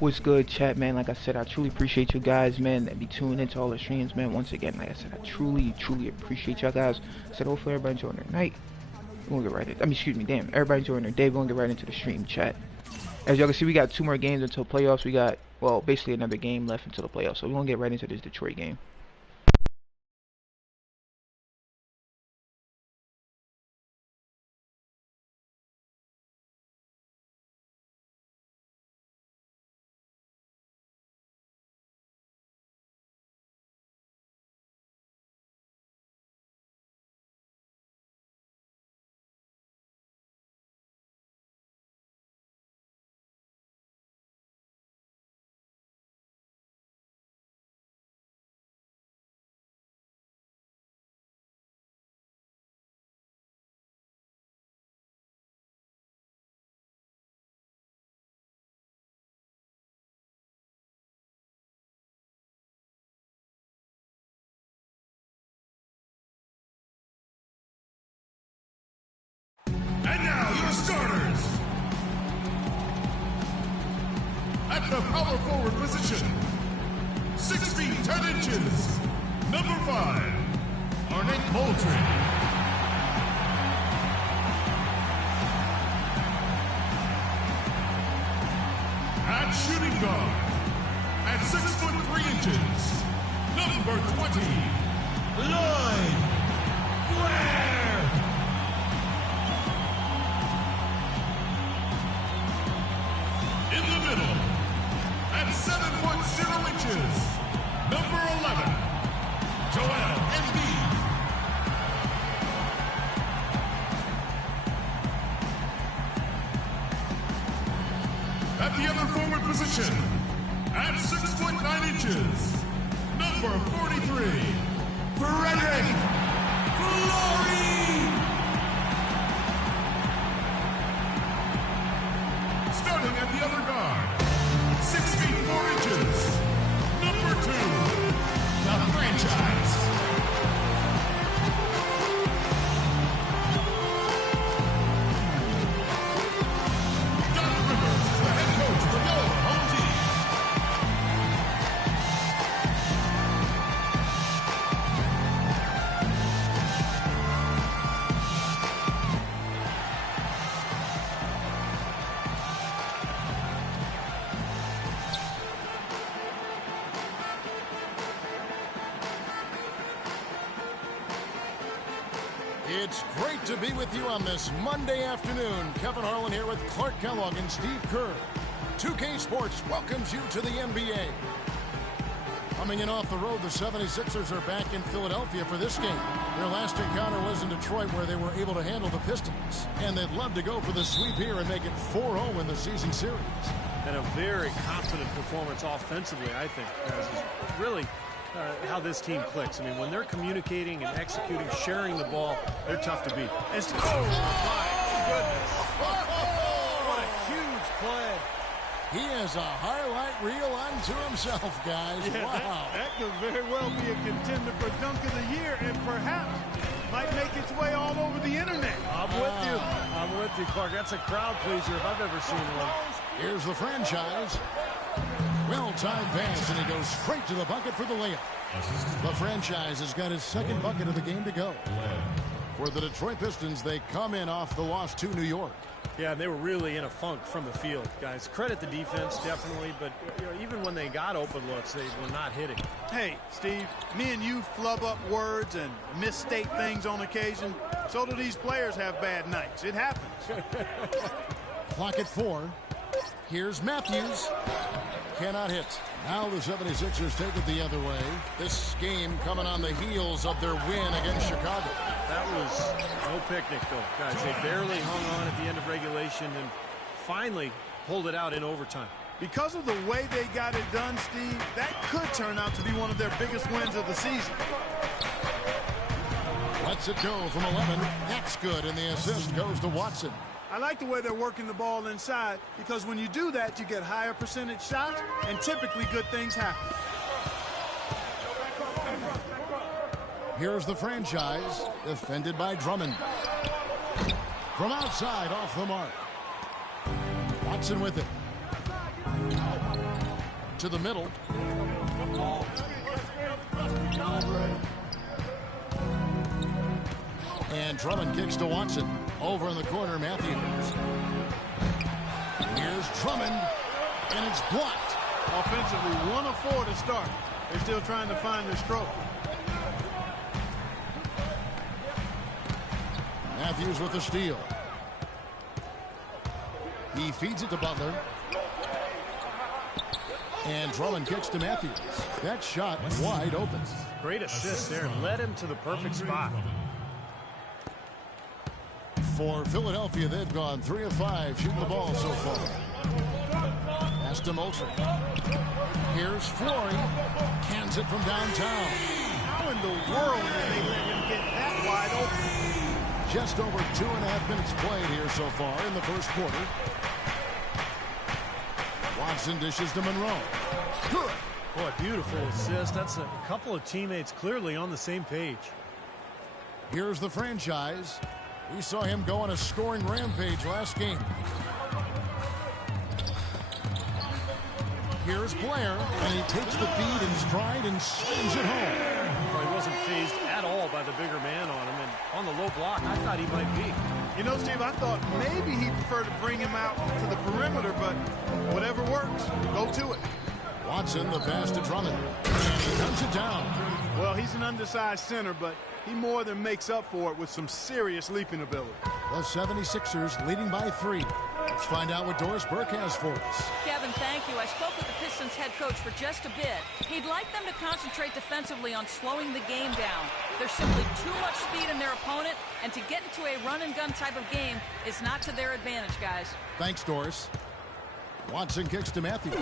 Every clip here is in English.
What's good, chat, man? Like I said, I truly appreciate you guys, man, that be tuning into all the streams, man. Once again, like I said, I truly appreciate y'all guys. I said, hopefully everybody enjoying their night. We're gonna get right into, excuse me, damn. Everybody enjoying their day. We're gonna get right into the stream, chat. As y'all can see, we got 2 more games until playoffs. We got, well, basically another game left until the playoffs. So we're gonna get right into this Detroit game. And now, your starters. At the power forward position, 6 feet 10 inches, number 5, Arnett Moultrie. At shooting guard, at 6 foot 3 inches, number 20, Lloyd Blair. In the middle, at 7 foot 0 inches, number 11, Joel Embiid. At the other forward position, at 6 foot 9 inches, number 43, Frederick Flory. Starting at the other guard, 6 feet 4 inches, number 2, the franchise. Doc Rivers is the head coach for your home team. It's great to be with you on this Monday afternoon. Kevin Harlan here with Clark Kellogg and Steve Kerr. 2K Sports welcomes you to the NBA. Coming in off the road, the 76ers are back in Philadelphia for this game. Their last encounter was in Detroit, where they were able to handle the Pistons. And they'd love to go for the sweep here and make it 4-0 in the season series. And a very confident performance offensively, I think, guys, is really how this team clicks. I mean, when they're communicating and executing, sharing the ball, they're tough to beat. And oh, my goodness. What a huge play. He has a highlight reel unto himself, guys. Yeah, wow. That could very well be a contender for Dunk of the Year, and perhaps might make its way all over the internet. I'm with you. I'm with you, Clark. That's a crowd pleaser if I've ever seen one. Here's the franchise. Well-timed pass, and he goes straight to the bucket for the layup. The franchise has got his second bucket of the game to go. For the Detroit Pistons, they come in off the loss to New York. Yeah, they were really in a funk from the field, guys. Credit the defense, definitely, but even when they got open looks, they were not hitting. Hey, Steve, me and you flub up words and misstate things on occasion. So do these players have bad nights. It happens. Clock at 4. Here's Matthews. Cannot hit. Now the 76ers take it the other way. This game coming on the heels of their win against Chicago. That was no picnic, though, guys. They barely hung on at the end of regulation and finally pulled it out in overtime. Because of the way they got it done, Steve, that could turn out to be one of their biggest wins of the season. Lets it go from 11. That's good, and the assist goes to Watson. I like the way they're working the ball inside, because when you do that, you get higher percentage shots, and typically good things happen. Here's the franchise, defended by Drummond. From outside, off the mark. Watson with it. to the middle. And Drummond kicks to Watson. Over in the corner, Matthews. Here's Drummond, and it's blocked. Offensively, 1 of 4 to start. They're still trying to find their stroke. Matthews with the steal. He feeds it to Butler. And Drummond kicks to Matthews. That shot wide open. Great assist there. Led him to the perfect spot. For Philadelphia, they've gone 3 of 5 shooting the ball so far. Pass to Moultrie. Here's Flory. Cans it from downtown. How in the world did they let him get that wide open? Just over 2.5 minutes played here so far in the first quarter. Watson dishes to Monroe. Good. Boy, beautiful assist. That's a couple of teammates clearly on the same page. Here's the franchise. We saw him go on a scoring rampage last game. Here's Blair, and he takes the feed in stride and slams it home. Well, he wasn't fazed at all by the bigger man on him, and on the low block, I thought he might be. You know, Steve, I thought maybe he'd prefer to bring him out to the perimeter, but whatever works, go to it. Watson, the pass to Drummond, and he comes it down. Well, he's an undersized center, but he more than makes up for it with some serious leaping ability. The 76ers leading by 3. Let's find out what Doris Burke has for us. Kevin, thank you. I spoke with the Pistons head coach for just a bit. He'd like them to concentrate defensively on slowing the game down. There's simply too much speed in their opponent, and to get into a run-and-gun type of game is not to their advantage, guys. Thanks, Doris. Watson kicks to Matthews.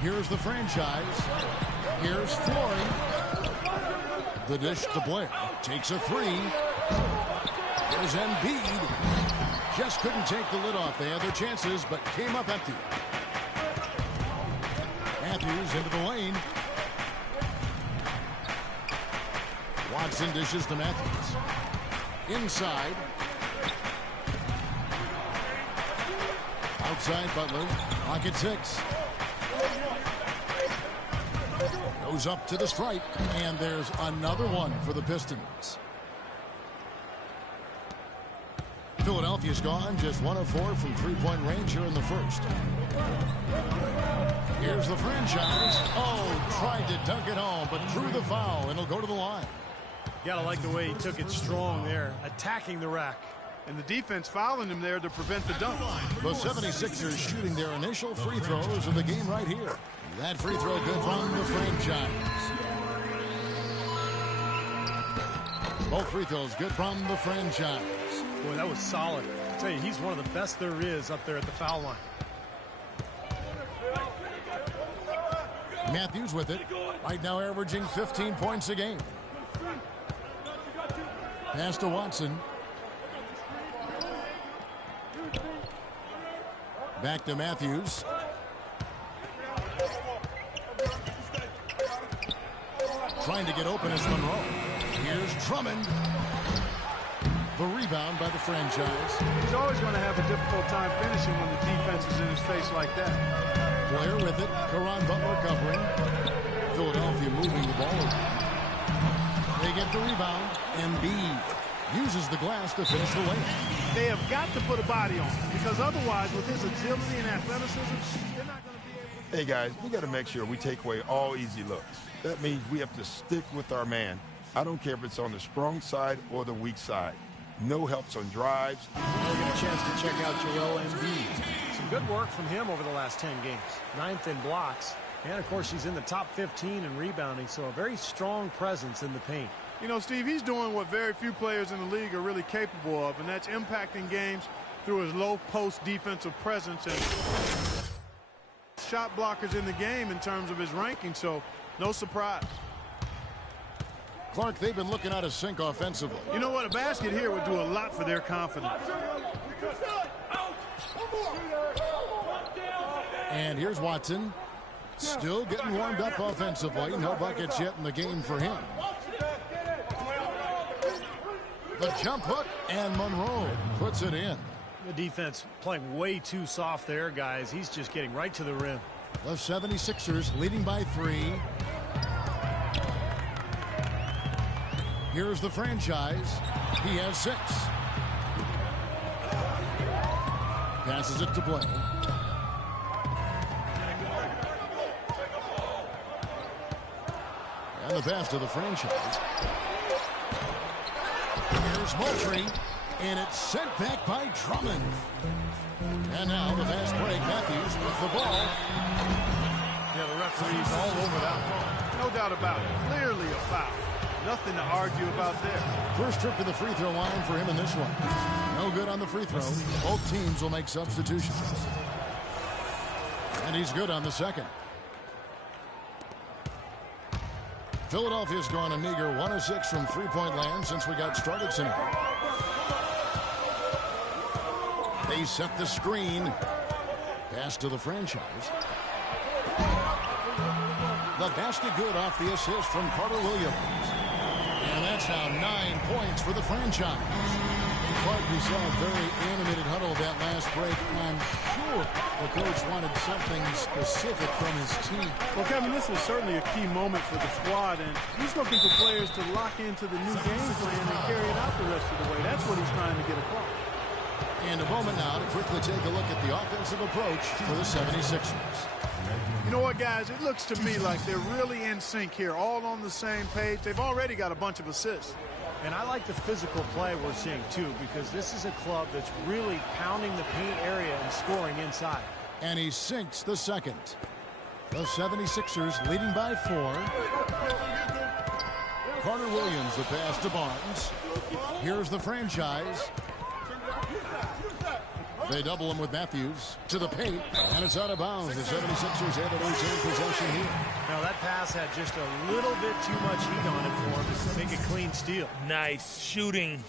Here's the franchise. Here's Flory. The dish to Blair. Takes a 3. Here's Embiid. Just couldn't take the lid off. They had their chances, but came up empty. Matthews into the lane. Watson dishes to Matthews. Inside. Outside Butler. Pocket 6. Goes up to the stripe, and there's another one for the Pistons. Philadelphia's gone just 1 of 4 from 3-point range here in the first. Here's the franchise. Oh, tried to dunk it home, but drew the foul, and it'll go to the line. Gotta like the way he took it strong there, attacking the rack. And the defense fouling him there to prevent the dunk. The 76ers shooting their initial free throws of the game right here. That free throw good from the franchise. Both free throws good from the franchise. Boy, that was solid. I tell you, he's one of the best there is up there at the foul line. Matthews with it. Right now averaging 15 points a game. Pass to Watson. Back to Matthews. Trying to get open is Monroe. Here's Drummond. The rebound by the franchise. He's always going to have a difficult time finishing when the defense is in his face like that. Blair with it. Caron Butler covering. Philadelphia moving the ball around. They get the rebound. Embiid uses the glass to finish the lane. They have got to put a body on him, because otherwise, with his agility and athleticism, they're not going to be able to... Hey, guys, we got to make sure we take away all easy looks. That means we have to stick with our man. I don't care if it's on the strong side or the weak side. No helps on drives. We'll get a chance to check out Joel Embiid. Some good work from him over the last 10 games. 9th in blocks. And, of course, he's in the top 15 in rebounding, so a very strong presence in the paint. You know, Steve, he's doing what very few players in the league are really capable of, and that's impacting games through his low-post defensive presence and shot blockers in the game in terms of his ranking, so no surprise. Clark, they've been looking out of sync offensively. You know what? A basket here would do a lot for their confidence. And here's Watson. Still getting warmed up offensively. No buckets yet in the game for him. The jump hook, and Monroe puts it in. The defense playing way too soft there, guys. He's just getting right to the rim. The 76ers leading by 3. Here's the franchise. He has 6. Passes it to Blake. And the pass to the franchise. Here's Moultrie. And it's sent back by Drummond. And now the fast break. Matthews with the ball. Yeah, the referee's all over that ball. No doubt about it. Clearly a foul. Nothing to argue about there. First trip to the free throw line for him in this one. No good on the free throw. Both teams will make substitutions. And he's good on the second. Philadelphia's gone a meager 1 of 6 from three-point land since we got started tonight. They set the screen. Pass to the franchise. The basket good off the assist from Carter Williams. And that's now 9 points for the franchise. Clark, we saw a very animated huddle that last break. I'm sure the coach wanted something specific from his team. Well, Kevin, this was certainly a key moment for the squad, and he's looking for players to lock into the new game plan and carry it out the rest of the way. That's what he's trying to get across. And a moment now to quickly take a look at the offensive approach for the 76ers. You know what, guys? It looks to me like they're really in sync here, all on the same page. They've already got a bunch of assists. And I like the physical play we're seeing, too, because this is a club that's really pounding the paint area and scoring inside. And he sinks the second. The 76ers leading by 4. Carter Williams, the pass to Barnes. Here's the franchise. They double him with Matthews to the paint, and it's out of bounds. The 76ers able to retain possession here. Now, that pass had just a little bit too much heat on it for him to make a clean steal. Nice shooting.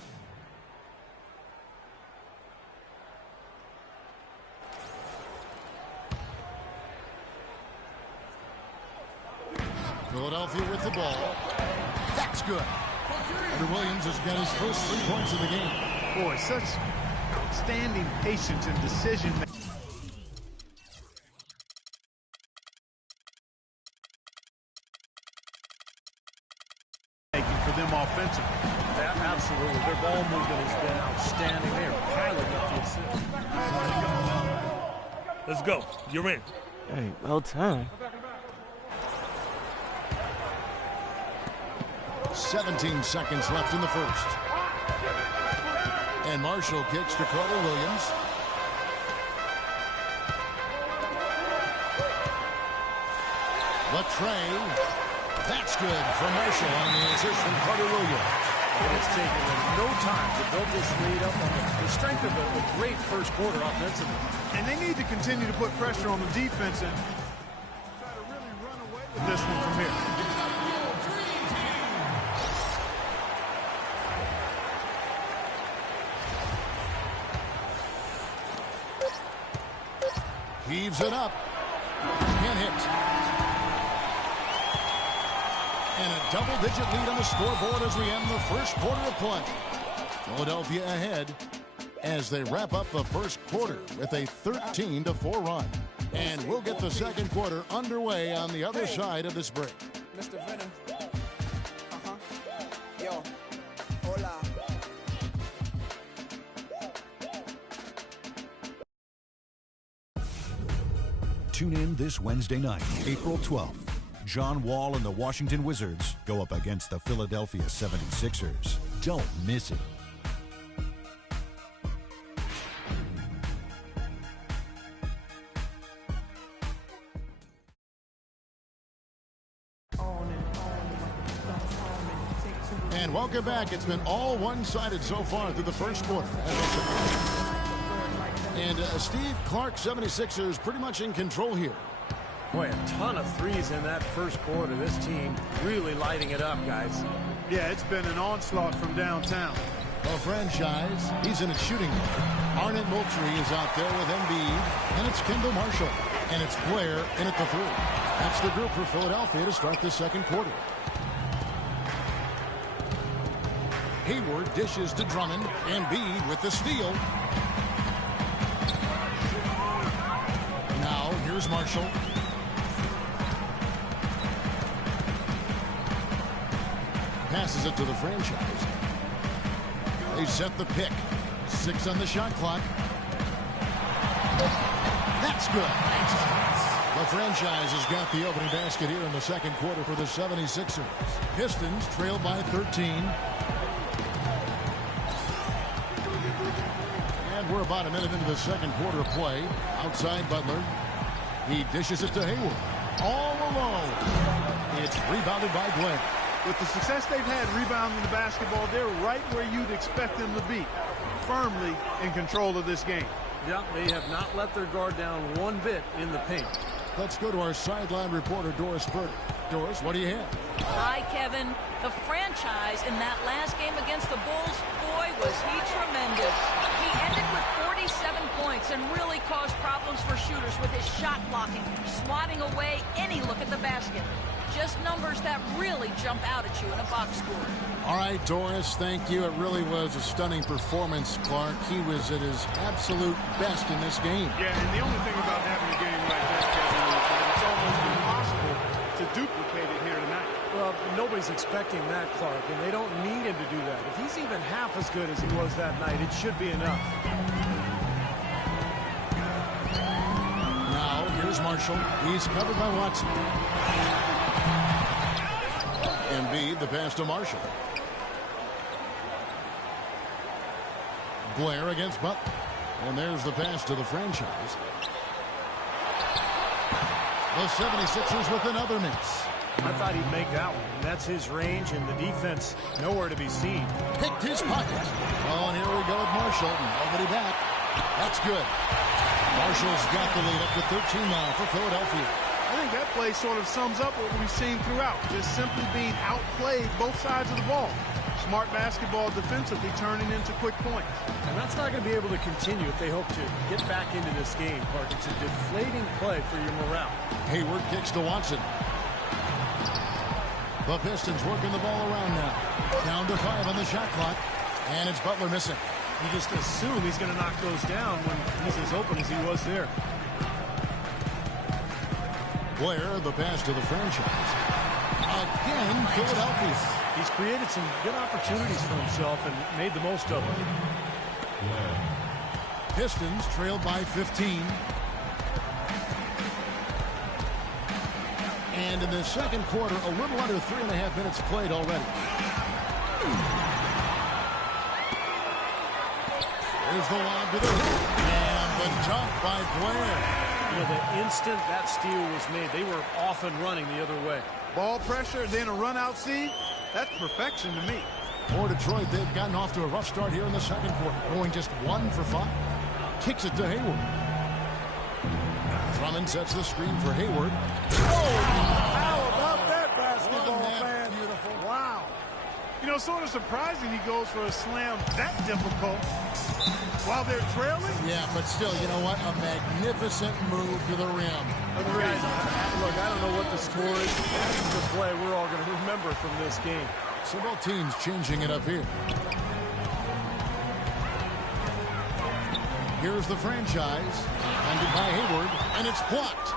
Philadelphia with the ball. That's good. Carter Williams has got his first 3 points of the game. Boy, such outstanding patience and decision making for them offensively. Absolutely. Their ball movement has been outstanding. They are piling up the assist. Let's go. You're in. Hey, well done. 17 seconds left in the first. And Marshall kicks to Carter Williams. The tray. That's good from Marshall on the assist from Carter Williams. And it's taken them no time to build this lead up on the strength of a great first quarter offensively. And they need to continue to put pressure on the defense and try to really run away with this one from here. Heaves it up. Can't hit. And a double-digit lead on the scoreboard as we end the first quarter of play. Philadelphia ahead as they wrap up the first quarter with a 13-4 run. And we'll get the second quarter underway on the other side of this break. Mr. Venom. Yo. Hola. Tune in this Wednesday night, April 12th. John Wall and the Washington Wizards go up against the Philadelphia 76ers. Don't miss it. And welcome back. It's been all one-sided so far through the first quarter. And Steve, Clark, 76ers pretty much in control here. Boy, a ton of threes in that first quarter. This team really lighting it up, guys. Yeah, it's been an onslaught from downtown. The franchise, he's in its shooting. Arnett Moultrie is out there with Embiid, and it's Kendall Marshall. And it's Blair in at the 3. That's the group for Philadelphia to start the second quarter. Hayward dishes to Drummond. Embiid with the steal. Here's Marshall. Passes it to the franchise. They set the pick. 6 on the shot clock. That's good. The franchise has got the opening basket here in the second quarter for the 76ers. Pistons trail by 13. And we're about a minute into the second quarter of play. Outside Butler. He dishes it to Hayward. All alone. It's rebounded by Blair. With the success they've had rebounding the basketball, they're right where you'd expect them to be. Firmly in control of this game. Yeah, they have not let their guard down one bit in the paint. Let's go to our sideline reporter, Doris Burke. Doris, what do you have? Hi, Kevin. The franchise in that last game against the Bulls, boy, was he tremendous. He ended with 47 points and really caused problems for shooters with his shot blocking, swatting away any look at the basket. Just numbers that really jump out at you in a box score. All right, Doris, thank you. It really was a stunning performance, Clark. He was at his absolute best in this game. Yeah, and the only thing about having a game like that, Kevin, is that it's almost impossible to duplicate it here tonight. Well, nobody's expecting that, Clark, and they don't need him to do that. If he's even half as good as he was that night, it should be enough. Now, here's Marshall. He's covered by Watson. Embiid, the pass to Marshall. Blair against Butler. And there's the pass to the franchise. The 76ers with another miss. I thought he'd make that one, and that's his range, and the defense nowhere to be seen. Picked his pocket. Oh, and here we go with Marshall. Nobody back. That's good. Marshall's got the lead up to 13 now for Philadelphia. I think that play sort of sums up what we've seen throughout. Just simply being outplayed both sides of the ball. Smart basketball defensively turning into quick points. And that's not going to be able to continue if they hope to get back into this game, Clark. It's a deflating play for your morale. Hayward kicks to Watson. The Pistons working the ball around now. Down to 5 on the shot clock. And it's Butler missing. You just assume he's going to knock those down when he's as open as he was there. Blair, the pass to the franchise. Again, Philadelphia. He's created some good opportunities for himself and made the most of them. Pistons trailed by 15. And in the second quarter, a little under 3.5 minutes played already. There's the lob to the hoop. And the dunk by Blair. You know, the instant that steal was made, they were off and running the other way. Ball pressure, then a run-out seed. That's perfection to me. For Detroit, they've gotten off to a rough start here in the second quarter, going just 1 for 5. Kicks it to Hayward. Drummond sets the screen for Hayward. Oh, how about that basketball, man? Beautiful. Wow. You know, sort of surprising he goes for a slam that difficult while they're trailing. Yeah, but still, you know what? A magnificent move to the rim. Guys, look, I don't know what the score is. This is the play we're all going to remember from this game. So both teams changing it up here. Here's the franchise. Handed by Hayward, and it's blocked.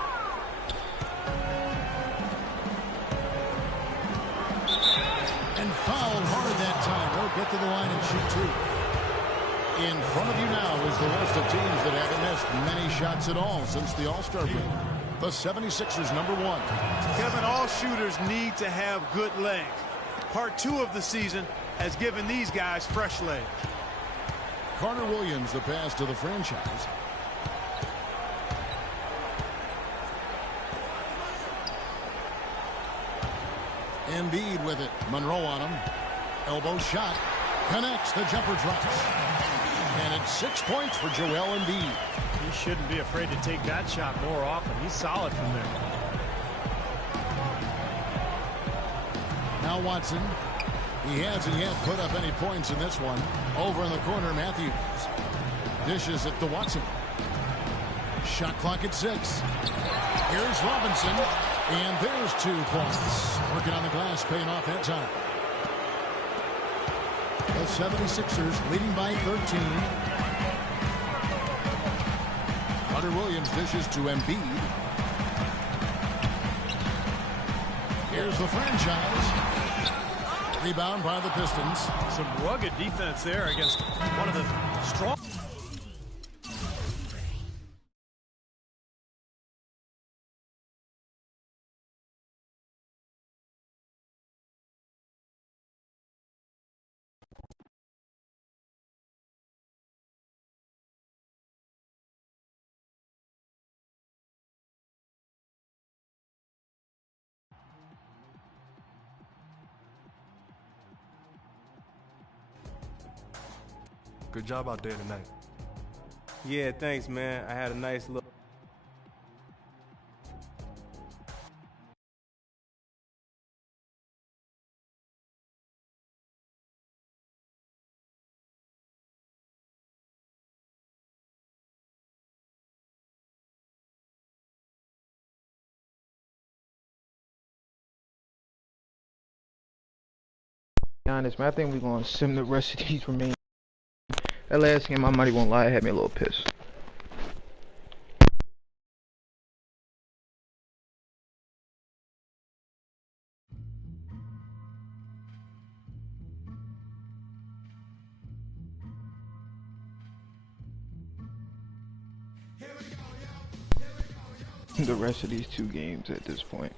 And fouled hard that time. They'll get to the line and shoot 2. In front of you now is the list of teams that haven't missed many shots at all since the All-Star break. The 76ers, number 1. Kevin, all shooters need to have good legs. Part 2 of the season has given these guys fresh legs. Carter Williams, the pass to the franchise. Embiid with it. Monroe on him. Elbow shot. Connects. The jumper drops. And it's 6 points for Joel Embiid. He shouldn't be afraid to take that shot more often. He's solid from there. Now Watson. He hasn't yet put up any points in this one. Over in the corner, Matthews. Dishes it to Watson. Shot clock at 6. Here's Robinson. And there's 2 points. Working on the glass, paying off that time. The 76ers leading by 13. Carter Williams dishes to Embiid. Here's the franchise. Rebound by the Pistons. Some rugged defense there against one of the strong. Good job out there tonight. Yeah, thanks, man. I had a nice look. Be honest, man, I think we're gonna sim the rest of these remaining. That last game, I might even lie, had me a little pissed. The rest of these two games at this point.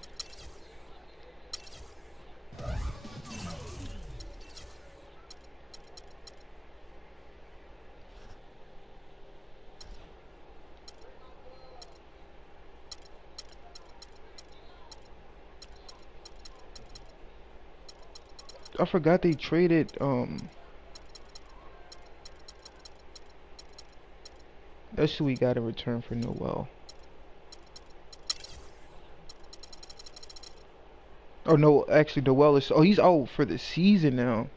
I forgot they traded that's who we got in return for Noel. Oh no, actually Noel is he's out for the season now.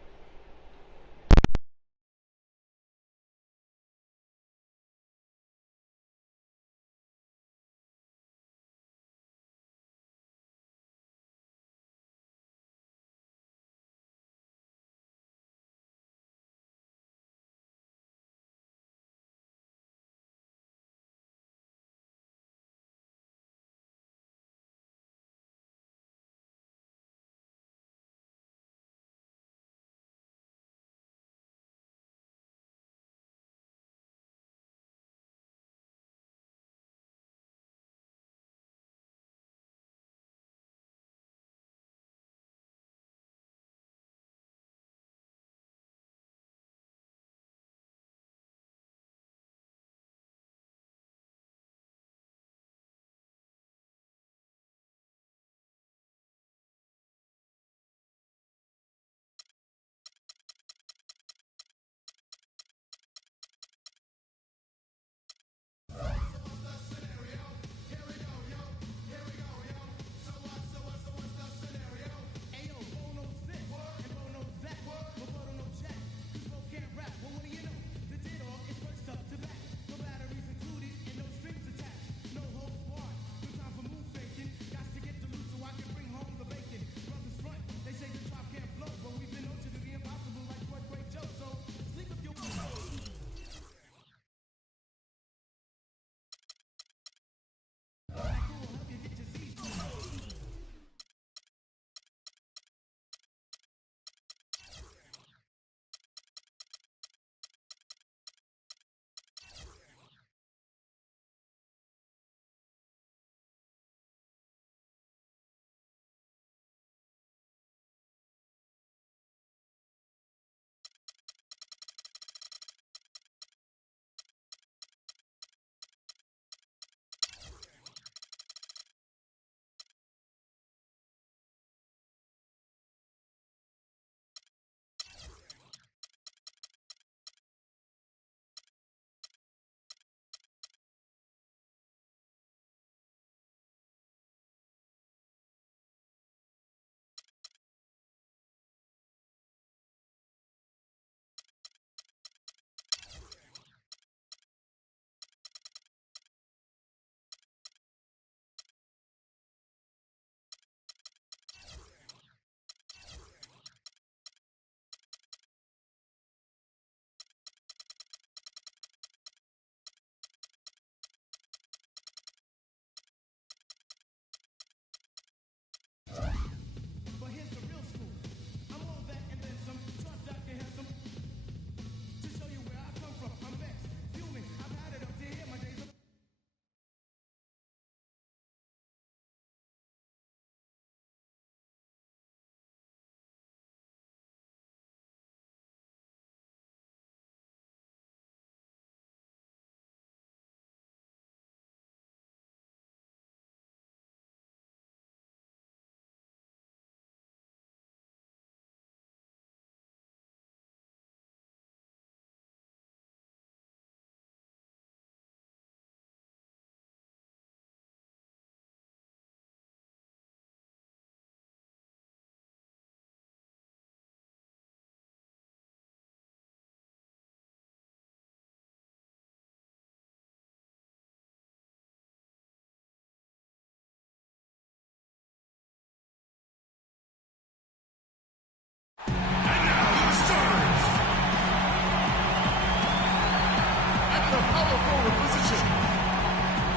the power forward position,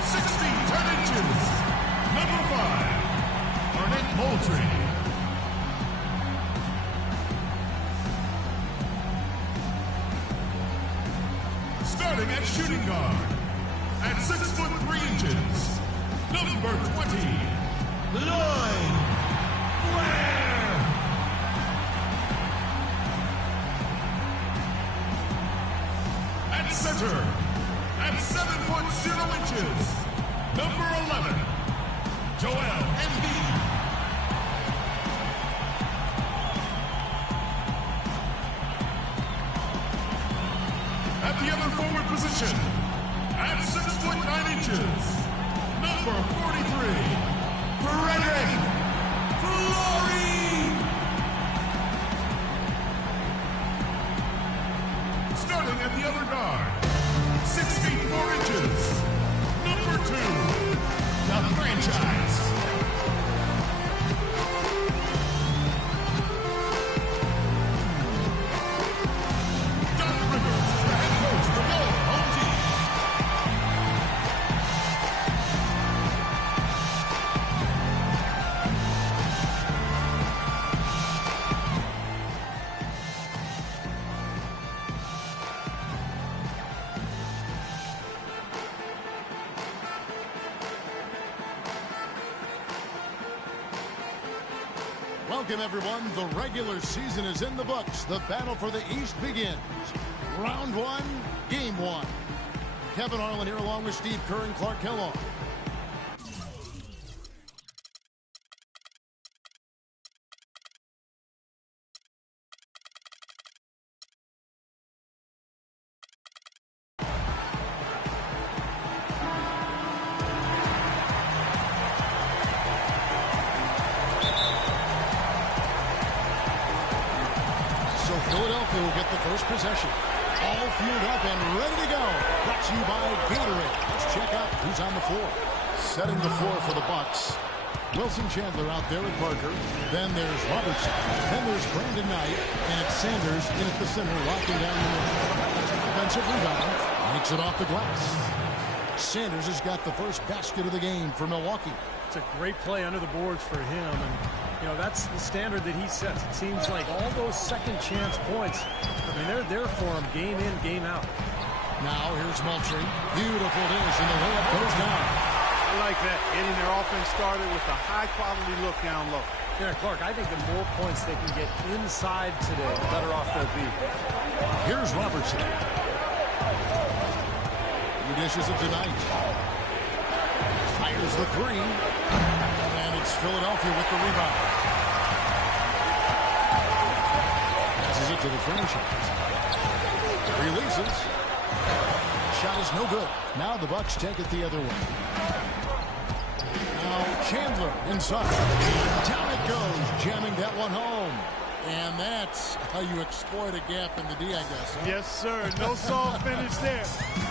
6 feet 10 inches, number 5, Arnett Moultrie. Starting at shooting guard, at 6 foot 3 inches, number 20, Lloyd Blair. At center, at 7 foot 0 inches, number 11, Joel Embiid. At the other forward position, at 6 foot 9 inches, number 43, Frederick Flory. Starting at the other guard, 6 feet 4 inches, number 2, the franchise. Welcome, everyone. The regular season is in the books. The battle for the East begins. Round 1, Game 1. Kevin Harlan here along with Steve Kerr and Clark Kellogg. Philadelphia will get the first possession. All fueled up and ready to go. Brought to you by Gatorade. Let's check out who's on the floor. Setting the floor for the Bucks. Wilson Chandler out there with Parker. Then there's Robertson. Then there's Brandon Knight. And it's Sanders in at the center, locking down the middle. Offensive rebound. Makes it off the glass. Sanders has got the first basket of the game for Milwaukee. It's a great play under the boards for him. And you know, that's the standard that he sets. It seems like all those second chance points, I mean, they're there for him game in, game out. Now here's Moultrie. Beautiful dish, and the layup goes down. I like that. Getting their offense started with a high-quality look down low. Yeah, Clark, I think the more points they can get inside today, the better off they'll be. Here's Robertson. He dishes it tonight. Fires the three. And it's Philadelphia with the rebound. Passes it to the franchise. Releases. Shot is no good. Now the Bucks take it the other way. Now Chandler inside. Down it goes, jamming that one home. And that's how you exploit a gap in the D, I guess. Huh? Yes, sir. No soft finish there.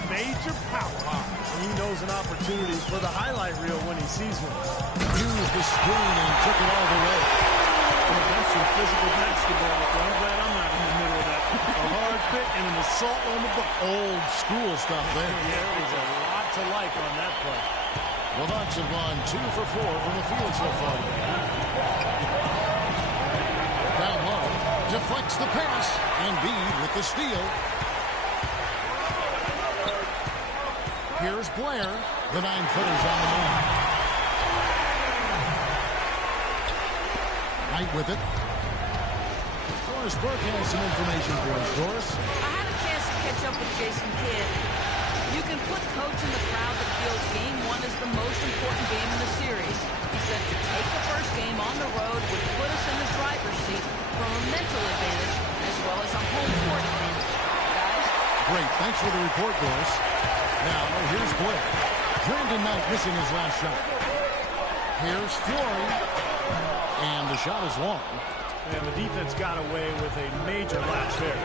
Major power. He knows an opportunity for the highlight reel when he sees one. Used the screen and took it all the way. Well, that's some physical basketball. I'm glad I'm not in the middle of that. A hard pick and an assault on the buck. Old school stuff there. Yeah, there was a lot to like on that play. The Bucks have gone 2 for 4 from the field so far today. Down low, deflects the pass. Embiid with the steal. Here's Blair. The 9-footer's on the line. Knight with it. Doris Burke has some information for us. Doris? I had a chance to catch up with Jason Kidd. You can put coach in the crowd that feels game 1 is the most important game in the series. He said to take the first game on the road would put us in the driver's seat from a mental advantage as well as a home court advantage. Guys? Great. Thanks for the report, Doris. Now, here's Blair. Brandon Knight missing his last shot. Here's Flory. And the shot is long. And the defense got away with a major lapse there.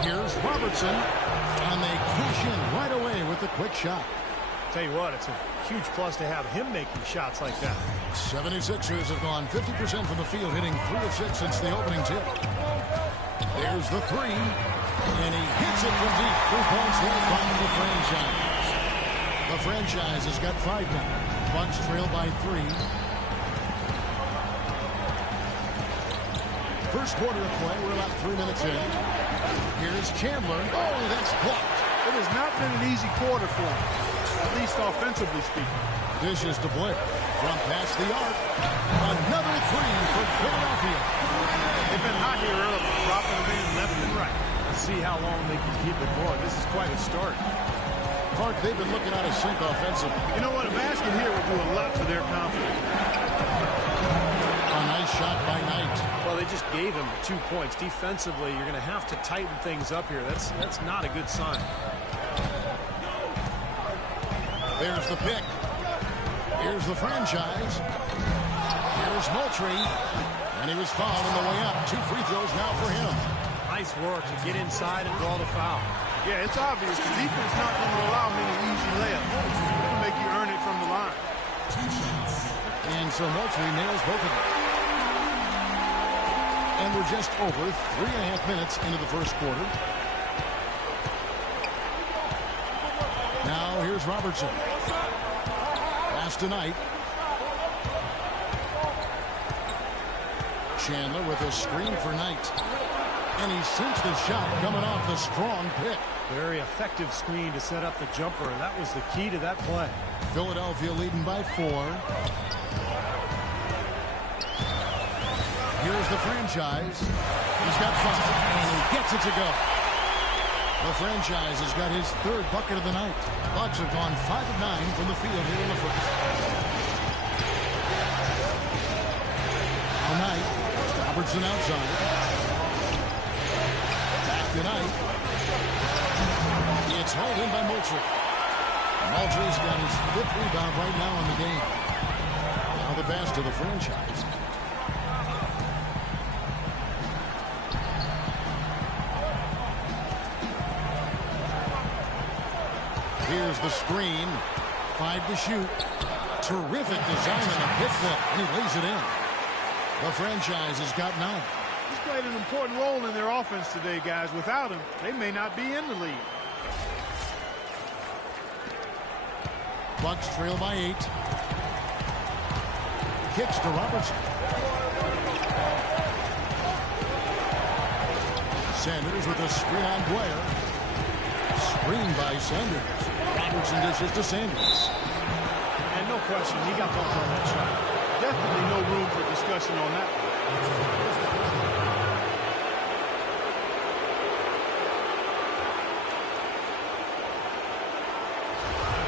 Here's Robertson. And they cash in right away with the quick shot. Tell you what, it's a huge plus to have him making shots like that. 76ers have gone 50% from the field, hitting 3 of 6 since the opening tip. There's the three. And he hits it from deep. 3 points there from the franchise. The franchise has got 5 now. Bucks trail by 3. First quarter of play. We're about 3 minutes in. Here's Chandler. Oh, that's blocked. It has not been an easy quarter for him, at least offensively speaking. Dishes to Blair. From past the arc. Another 3 for Philadelphia. They've been hot here early, dropping them in left and right. Let's see how long they can keep it going. This is quite a start. Clark, they've been looking out of sync offensively. You know what? A basket here will do a lot for their confidence. A nice shot by Knight. Well, they just gave him 2 points. Defensively, you're going to have to tighten things up here. That's not a good sign. There's the pick. Here's the franchise. Here's Moultrie. And he was fouled on the way up. 2 free throws now for him. Nice work to get inside and draw the foul. Yeah, it's obvious. The defense not going to allow many easy layups. It'll make you earn it from the line. And so Moultrie nails both of them. And we're just over 3.5 minutes into the first quarter. Now here's Robertson. Pass to Knight. Chandler with a screen for Knight. And he sinks the shot coming off the strong pick. Very effective screen to set up the jumper, and that was the key to that play. Philadelphia leading by 4. Here's the franchise. He's got 5, and he gets it to go. The franchise has got his 3rd bucket of the night. Bucks have gone 5 of 9 from the field here in the first. Now Knight. Robertson outside. Back to Knight. It's hauled in by Moultrie. Moultrie's got his 5th rebound right now in the game. Now the pass to the franchise. Here's the screen. 5 to shoot. Terrific design on the pick flip, and he lays it in. The franchise has got 9. He's played an important role in their offense today, guys. Without him, they may not be in the lead. Bucks trail by 8. Kicks to Robertson. Sanders with a screen on Blair. Screen by Sanders. Robertson dishes to Sanders. And no question, he got bumped on that shot. Definitely no room for discussion on that one.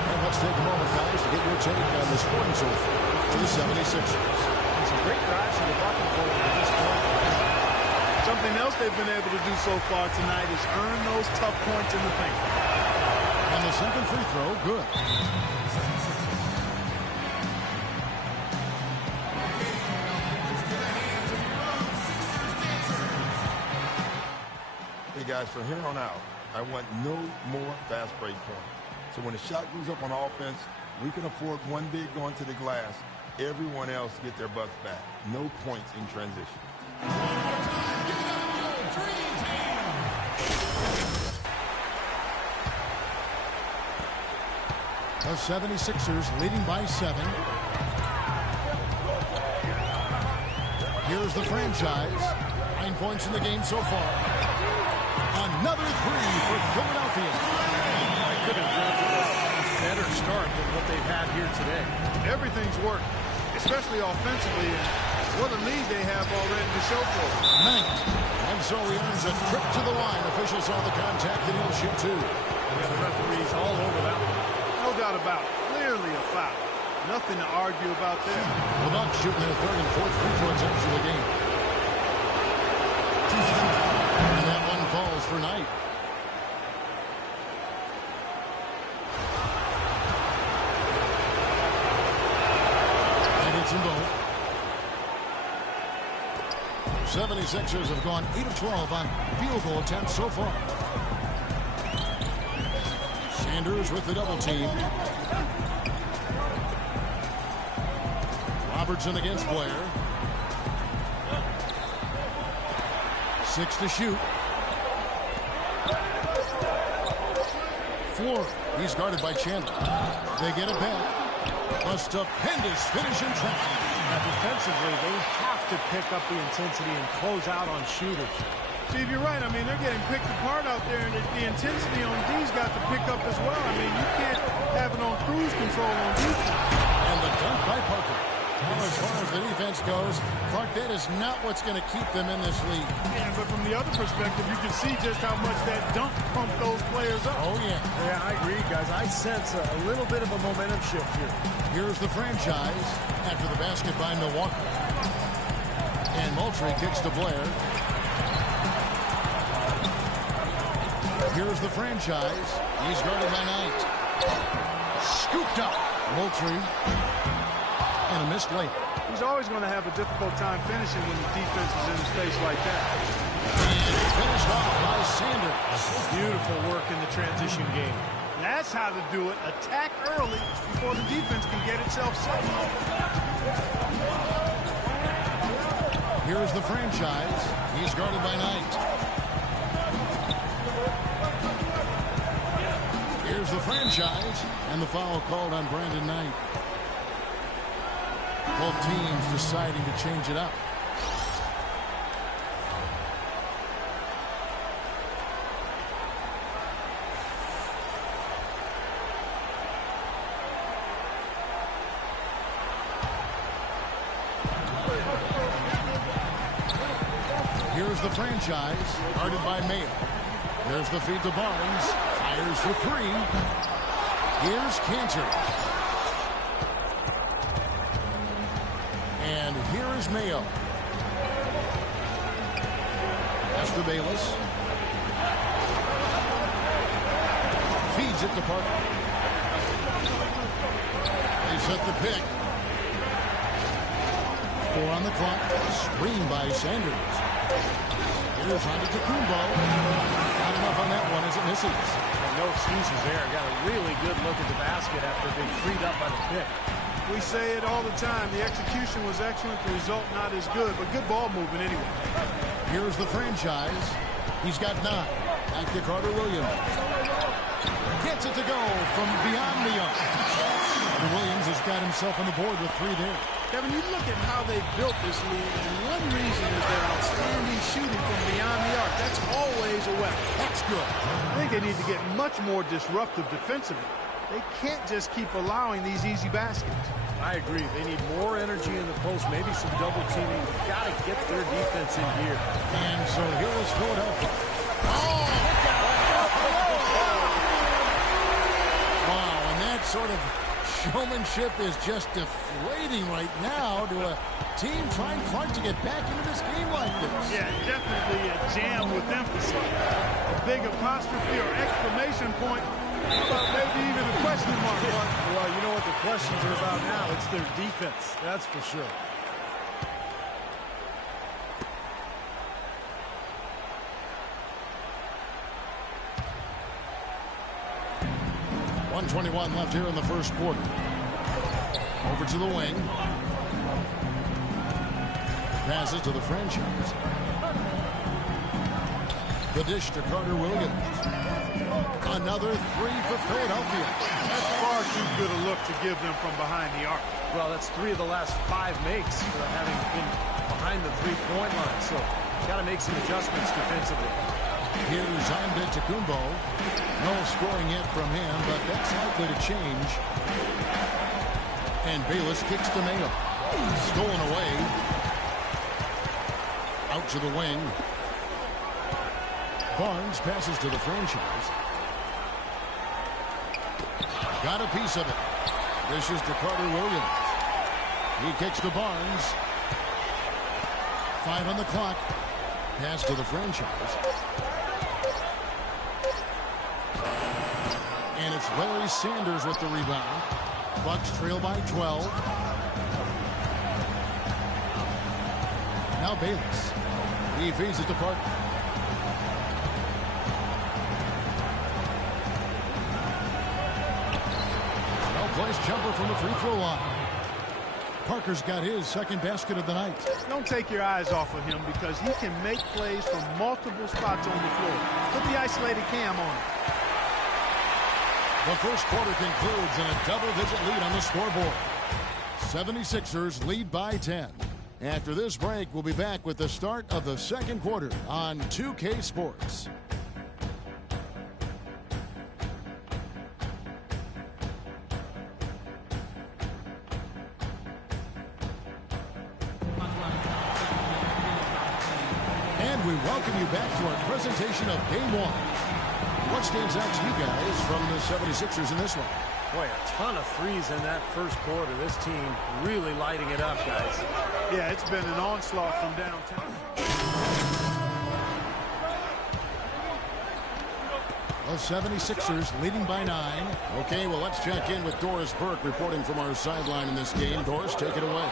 And let's take a moment, guys, to get your take on the scoring so far for the 76ers. Some great drives from the bucket forward at this point. Something else they've been able to do so far tonight is earn those tough points in the paint. And the second free throw, good. Hey guys, from here on out, I want no more fast break points. So when the shot goes up on offense, we can afford one big going to the glass. Everyone else get their butts back. No points in transition. The 76ers leading by 7. Here's the franchise. 9 points in the game so far. Another 3 for Philadelphia. I couldn't have drafted a better start than what they've had here today. Everything's worked, especially offensively, and what a lead they have already to show for it. Knight. And so he earns a trip to the line. Officials saw the contact and he'll shoot 2. Yeah, the referee's all over that one. No doubt about it. Clearly a foul. Nothing to argue about there. The Bucks shooting their 3rd and 4th free throw attempts of the game. And that one falls for Knight. And it's in both. 76ers have gone 8 of 12 on field goal attempts so far. Sanders with the double team. Robertson against Blair. 6 to shoot. floor. He's guarded by Chandler. They get it back. A stupendous finish in traffic. Now, defensively, they have to pick up the intensity and close out on shooters. Steve, you're right. I mean, they're getting picked apart out there, and the intensity on D's got to pick up as well. I mean, you can't have it on cruise control on defense. And the dunk by Parker. Well, as far as the defense goes, Clark, that is not what's going to keep them in this league. Yeah, but from the other perspective, you can see just how much that dunk pumped those players up. Oh, yeah. Yeah, I agree, guys. I sense a little bit of a momentum shift here. Here's the franchise after the basket by Milwaukee. And Moultrie kicks to Blair. Here's the franchise. He's guarded by Knight. Scooped up. Moultrie. And a missed late. He's always going to have a difficult time finishing when the defense is in his face like that. And finished off by Sanders. Beautiful work in the transition game. That's how to do it. Attack early before the defense can get itself set. Here's the franchise. He's guarded by Knight. Here's the franchise. And the foul called on Brandon Knight. Both teams deciding to change it up. Here's the franchise, guarded by Mayo. Here's the feed to Barnes. Fires for three. Here's Cantor. And here is Mayo. Pass to Bayless. Feeds it to Parker. They set the pick. 4 on the clock. Screen by Sanders. Here's Antetokounmpo. Not enough on that one as it misses. No excuses there. Got a really good look at the basket after being freed up by the pick. We say it all the time. The execution was excellent. The result not as good, but good ball movement anyway. Here's the franchise. He's got 9. Back to Carter Williams. Gets it to go from beyond the arc. And Williams has got himself on the board with 3 there. Kevin, you look at how they built this league, and one reason is their outstanding shooting from beyond the arc. That's always a weapon. That's good. I think they need to get much more disruptive defensively. They can't just keep allowing these easy baskets. I agree. They need more energy in the post, maybe some double teaming. They've got to get their defense in gear. And so here is Philadelphia. Oh! Wow, and that sort of showmanship is just deflating right now to a team trying Clark to get back into this game like this. Yeah, definitely a jam with emphasis. A big apostrophe or exclamation point. How about maybe even a question mark? Well, you know what the questions are about now? It's their defense. That's for sure. .121 left here in the first quarter. Over to the wing. Passes to the franchise. The dish to Carter Williams. Another 3 for Philadelphia. That's far too good a look to give them from behind the arc. Well, that's 3 of the last 5 makes for having been behind the three-point line. So, got to make some adjustments defensively. Here's Antetokounmpo. No scoring yet from him, but that's likely to change. And Bayless kicks to Mayo. Stolen away. Out to the wing. Barnes passes to the franchise. Got a piece of it. Dishes to Carter Williams. He kicks to Barnes. 5 on the clock. Pass to the franchise. And it's Larry Sanders with the rebound. Bucks trail by 12. Now Bayless. He feeds it to Parker. Well-placed jumper from the free throw line. Parker's got his second basket of the night. Don't take your eyes off of him because he can make plays from multiple spots on the floor. Put the isolated cam on him. The first quarter concludes in a double-digit lead on the scoreboard. 76ers lead by 10. After this break, we'll be back with the start of the second quarter on 2K Sports. And we welcome you back to our presentation of Game 1. What stands out to you guys from the 76ers in this one? Boy, a ton of threes in that first quarter. This team really lighting it up, guys. Yeah, it's been an onslaught from downtown. The 76ers leading by 9. Okay, well, let's check in with Doris Burke reporting from our sideline in this game. Doris, take it away.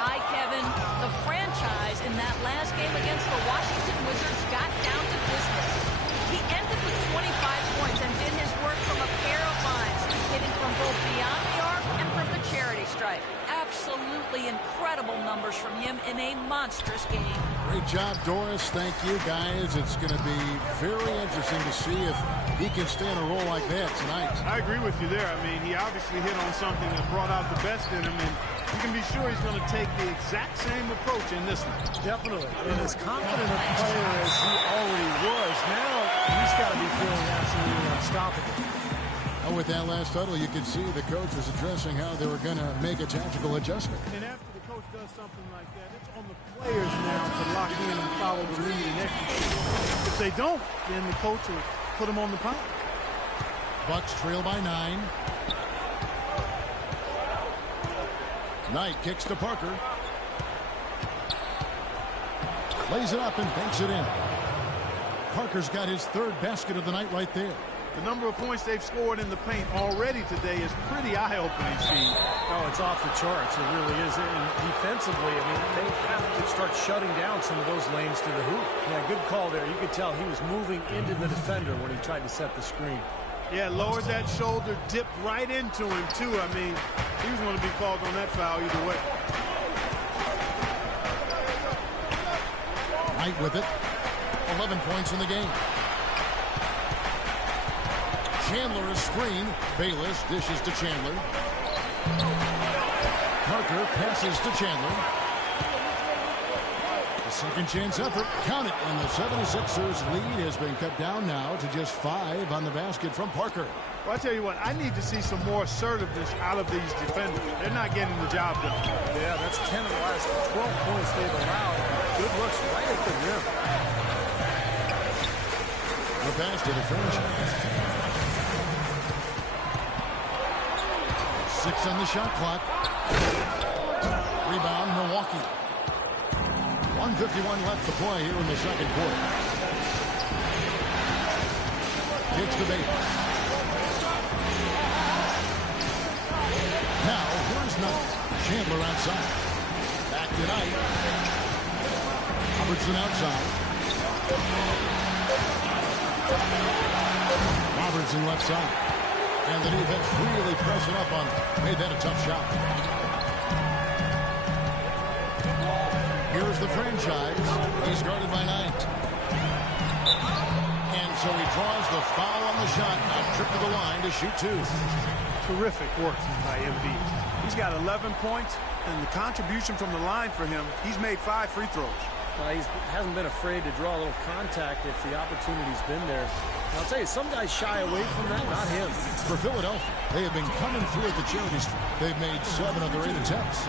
Hi, Kevin. The franchise in that last game against the Washington Wizards got down to business. He ended with 25 points and did his work from a pair of lines, hitting from both beyond the arc and from the charity stripe. Absolutely incredible numbers from him in a monstrous game. Great job, Doris. Thank you, guys. It's going to be very interesting to see if he can stay in a role like that tonight. I agree with you there. I mean, he obviously hit on something that brought out the best in him, and you can be sure he's going to take the exact same approach in this one. Definitely. And as confident a player as he already was, now he's got to be feeling absolutely unstoppable. Oh, with that last huddle, you could see the coach was addressing how they were going to make a tactical adjustment. And after the coach does something like that, it's on the players now to lock in and follow the lead and execute. If they don't, then the coach will put them on the pound. Bucks trail by 9. Knight kicks to Parker. Lays it up and banks it in. Parker's got his third basket of the night right there. The number of points they've scored in the paint already today is pretty eye-opening, Steve. Oh, it's off the charts. It really is. And defensively, I mean, they have to start shutting down some of those lanes to the hoop. Yeah, good call there. You could tell he was moving into the defender when he tried to set the screen. Yeah, lowered that shoulder, dipped right into him, too. I mean, he was going to be called on that foul either way. Knight with it. 11 points in the game. Chandler is screen. Bayless dishes to Chandler. Parker passes to Chandler. The second chance effort. Count it. And the 76ers lead has been cut down now to just 5 on the basket from Parker. Well, I tell you what, I need to see some more assertiveness out of these defenders. They're not getting the job done. Yeah, that's 10 of the last 12 points they've allowed. Good looks right at the rim. The pass to the franchise. 6 on the shot clock. Rebound, Milwaukee. 1:51 left to play here in the second quarter. Gets the bait. Now, here's Knight. Chandler outside. Back to Knight. Robertson outside. Robertson left side. And the defense really pressing up on him. Made that a tough shot. Here's the franchise. He's guarded by Knight. And so he draws the foul on the shot. Now trip to the line to shoot 2. Terrific work by Embiid. He's got 11 points, and the contribution from the line for him, he's made 5 free throws. He hasn't been afraid to draw a little contact if the opportunity's been there. And I'll tell you, some guys shy away from that, not him. For Philadelphia, they have been coming through at the charity stripe. They've made 7 of their 8 attempts.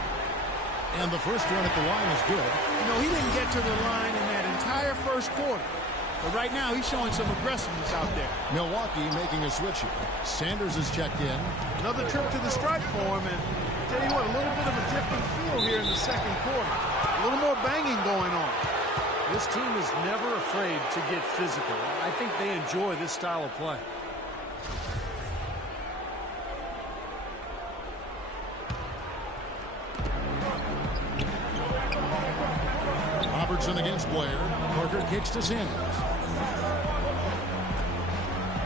And the first one at the line is good. You know, he didn't get to the line in that entire first quarter. But right now, he's showing some aggressiveness out there. Milwaukee making a switch here. Sanders is checked in. Another trip to the stripe for him. And I'll tell you what, a little bit of a different feel here in the second quarter. A little more banging going on. This team is never afraid to get physical. I think they enjoy this style of play. Robertson against Blair. Parker kicks to Sanders.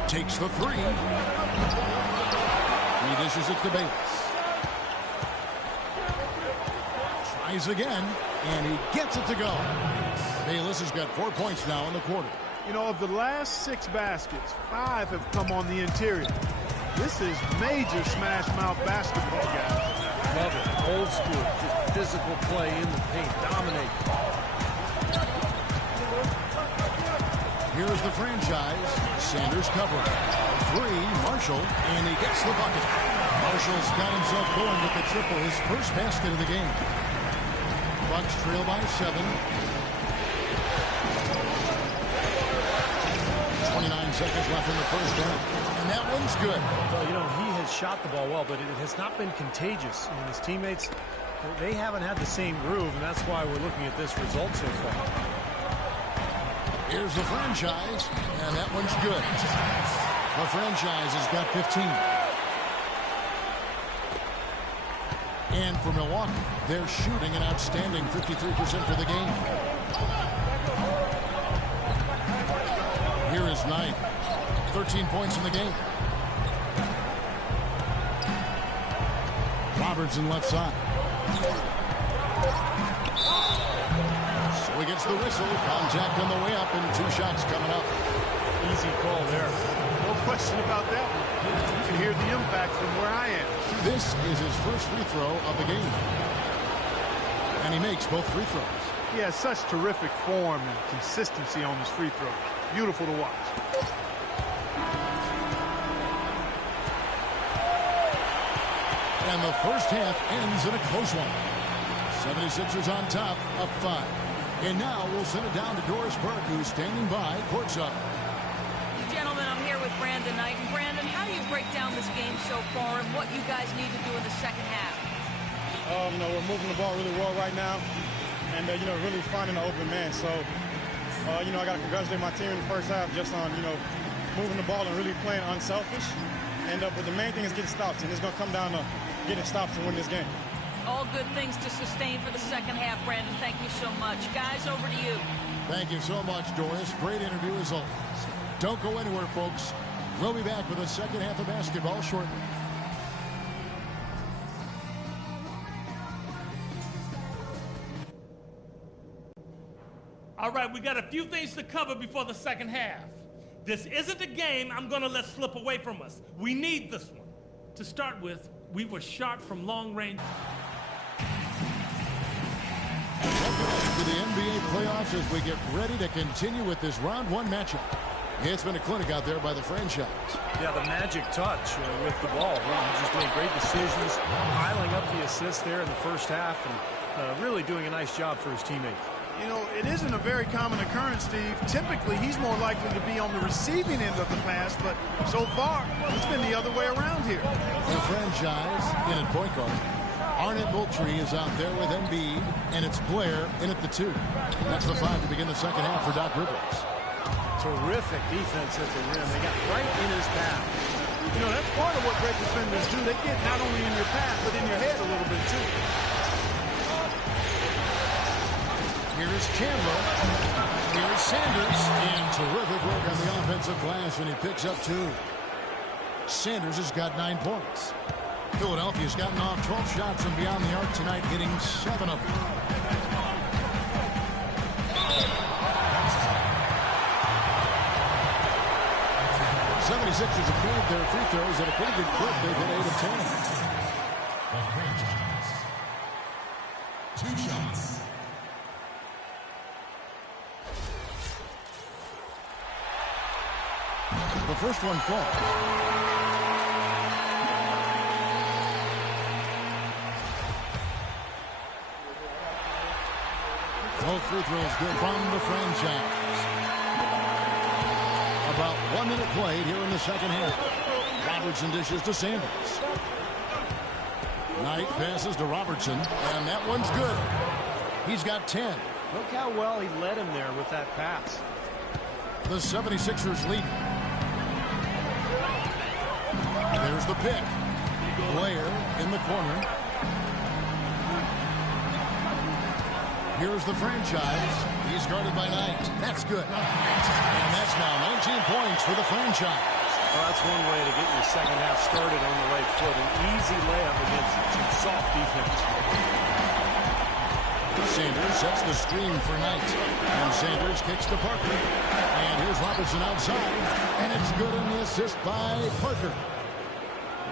Takes the 3. He dishes it to Bayless. Tries again, and he gets it to go. Bayless has got 4 points now in the quarter. You know, of the last 6 baskets, 5 have come on the interior. This is major smash mouth basketball, guys. Love it. Old school. Just physical play in the paint. Dominate. Here's the franchise. Sanders covering. 3, Marshall, and he gets the bucket. Marshall's got himself going with the triple, his first basket of the game. Bucks trail by 7. 29 seconds left in the first half. And that one's good. Well, you know, he has shot the ball well, but it has not been contagious. And his teammates, they haven't had the same groove, and that's why we're looking at this result so far. Here's the franchise, and that one's good. The franchise has got 15. And for Milwaukee, they're shooting an outstanding 53% for the game. Here is Knight. 13 points in the game. Robertson left side. So he gets the whistle. Contact on the way up, and 2 shots coming up. Easy call there. No question about that one. You can hear the impact from where I am. This is his first free throw of the game. And he makes both free throws. He has such terrific form and consistency on his free throws. Beautiful to watch. And the first half ends in a close one. 76ers on top, up 5. And now we'll send it down to Doris Burke, who's standing by courtside. Gentlemen, I'm here with Brandon Knight. And Brandon, how do you break down this game so far and what you guys need to do in the second half? You know, we're moving the ball really well right now. And, you know, really finding an open man. So, you know, I got to congratulate my team in the first half just on, you know, moving the ball and really playing unselfish. And but the main thing is getting stops. And it's going to come down to getting stops to win this game. All good things to sustain for the second half, Brandon. Thank you so much. Guys, over to you. Thank you so much, Doris. Great interview as always. Don't go anywhere, folks. We'll be back with the second half of basketball shortly. All right, we got a few things to cover before the second half. This isn't a game I'm going to let slip away from us. We need this one. To start with, we were sharp from long range. Welcome to the NBA playoffs as we get ready to continue with this round 1 matchup. It's been a clinic out there by the franchise. Yeah, the magic touch with the ball. He just made great decisions, piling up the assists there in the first half, and really doing a nice job for his teammates. You know, it isn't a very common occurrence, Steve. Typically, he's more likely to be on the receiving end of the pass, but so far, it's been the other way around here. The franchise in at point guard. Arnett Moultrie is out there with Embiid, and it's Blair in at the 2. That's the 5 to begin the second half for Doc Rivers. Terrific defense at the rim. They got right in his path. You know, that's part of what great defenders do. They get not only in your path, but in your head a little bit, too. Here's Chandler. Here's Sanders. And terrific work on the offensive glass, and he picks up 2. Sanders has got 9 points. Philadelphia's gotten off 12 shots from beyond the arc tonight, hitting 7 of them. The 76ers have made their free throws at a pretty good clip. They've hit 8 of 10. The franchise. 2 shots. The first one falls. Both free throws good from the franchise. About 1 minute played here in the second half. Robertson dishes to Sanders. Knight passes to Robertson, and that one's good. He's got 10. Look how well he led him there with that pass. The 76ers lead. There's the pick. Blair in the corner. Here's the franchise. He's guarded by Knight. That's good. And that's now 19 points for the franchise. Well, that's one way to get your second half started on the right foot. An easy layup against some soft defense. Sanders sets the screen for Knight. And Sanders kicks to Parker. And here's Robertson outside. And it's good in the assist by Parker.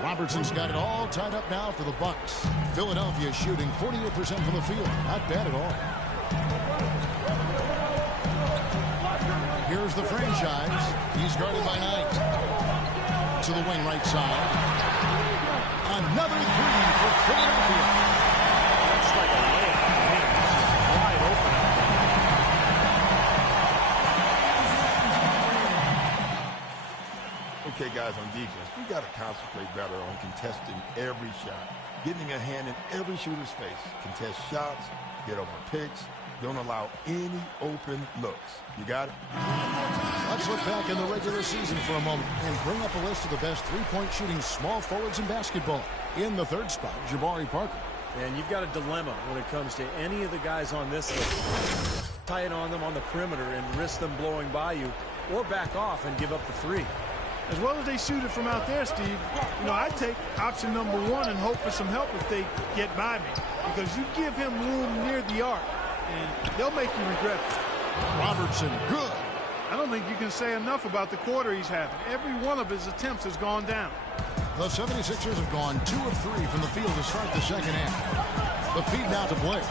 Robertson's got it all tied up now for the Bucks. Philadelphia shooting 48% from the field. Not bad at all. Here's the franchise. He's guarded by Knight. To the wing right side. Another three for Philadelphia. That's like a layup. Wide open. Okay, guys, on defense, we got to concentrate better on contesting every shot, getting a hand in every shooter's face, contest shots, get over picks, don't allow any open looks. You got it? Let's look back in the regular season for a moment and bring up a list of the best three-point shooting small forwards in basketball. In the third spot, Jabari Parker. And you've got a dilemma when it comes to any of the guys on this list. Tie it on them on the perimeter and risk them blowing by you, or back off and give up the three. As well as they shoot it from out there, Steve, I take option number one and hope for some help if they get by me. Because you give him room near the arc, and they'll make you regret it. Robertson, good. I don't think you can say enough about the quarter he's having. Every one of his attempts has gone down. The 76ers have gone 2 of 3 from the field to start the second half. The feed now to Blair.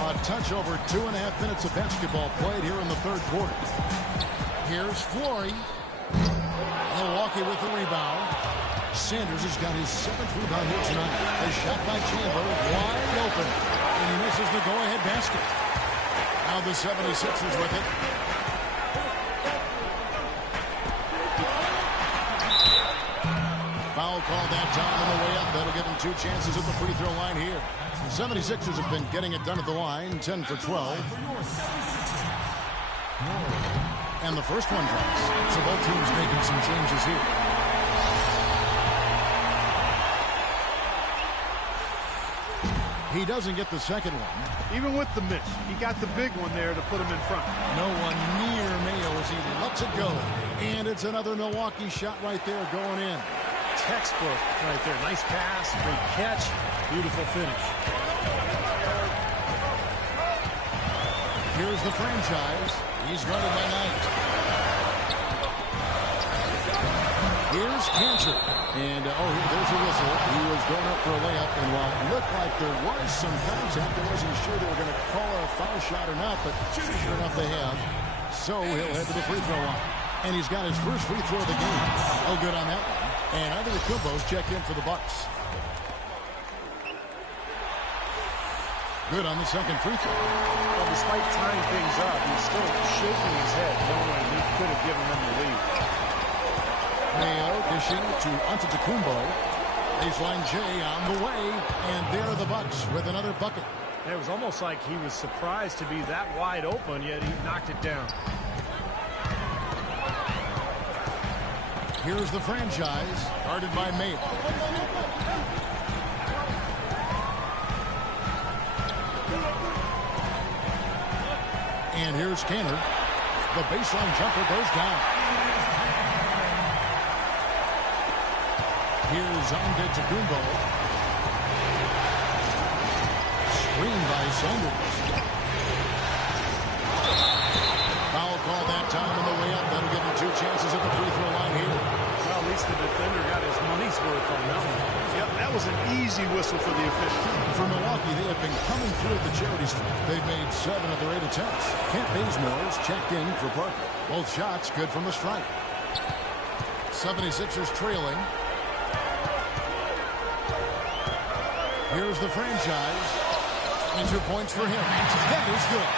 A touch over 2.5 minutes of basketball played here in the third quarter. Here's Flory. Milwaukee with the rebound. Sanders has got his 7th rebound here tonight. A shot by Chandler, wide open. And he misses the go-ahead basket. Now the 76ers with it. Foul call that time on the way up. That'll give him 2 chances at the free throw line here. The 76ers have been getting it done at the line, 10 for 12. And the first one drops. So both teams making some changes here. He doesn't get the second one. Even with the miss, he got the big one there to put him in front. No one near Mayo as he lets it go. And it's another Milwaukee shot right there going in. Textbook right there. Nice pass, great catch, beautiful finish. Here's the franchise. He's guarded by Knight. Here's Cantor. And, there's a whistle. He was going up for a layup, and while it looked like there was some contact, I wasn't sure they were going to call a foul shot or not, but sure enough they have. So he'll head to the free throw line. And he's got his first free throw of the game. Oh, good on that one. And I think the Kumbos check in for the Bucks. Good on the second free throw. Well, despite tying things up, he's still shaking his head, knowing he could have given them the lead. Mayo dishing to Antetokounmpo. Baseline J on the way, and there are the Bucks with another bucket. It was almost like he was surprised to be that wide open, yet he knocked it down. Here's the franchise, guarded by Mayo. And here's Cantor. The baseline jumper goes down. Here's Antetokounmpo. Screened by Sanders. Foul call that time on the way up. That'll give him 2 chances at the free throw line here. Well, at least the defender got his money's worth on that one. Yep, that was an easy whistle for the official. For Milwaukee, they have been coming through at the charity stripe. They've made 7 of their 8 attempts. Kent Bazemore's checked in for Parker. Both shots good from the stripe. 76ers trailing. Here's the franchise. And 2 points for him. That is good.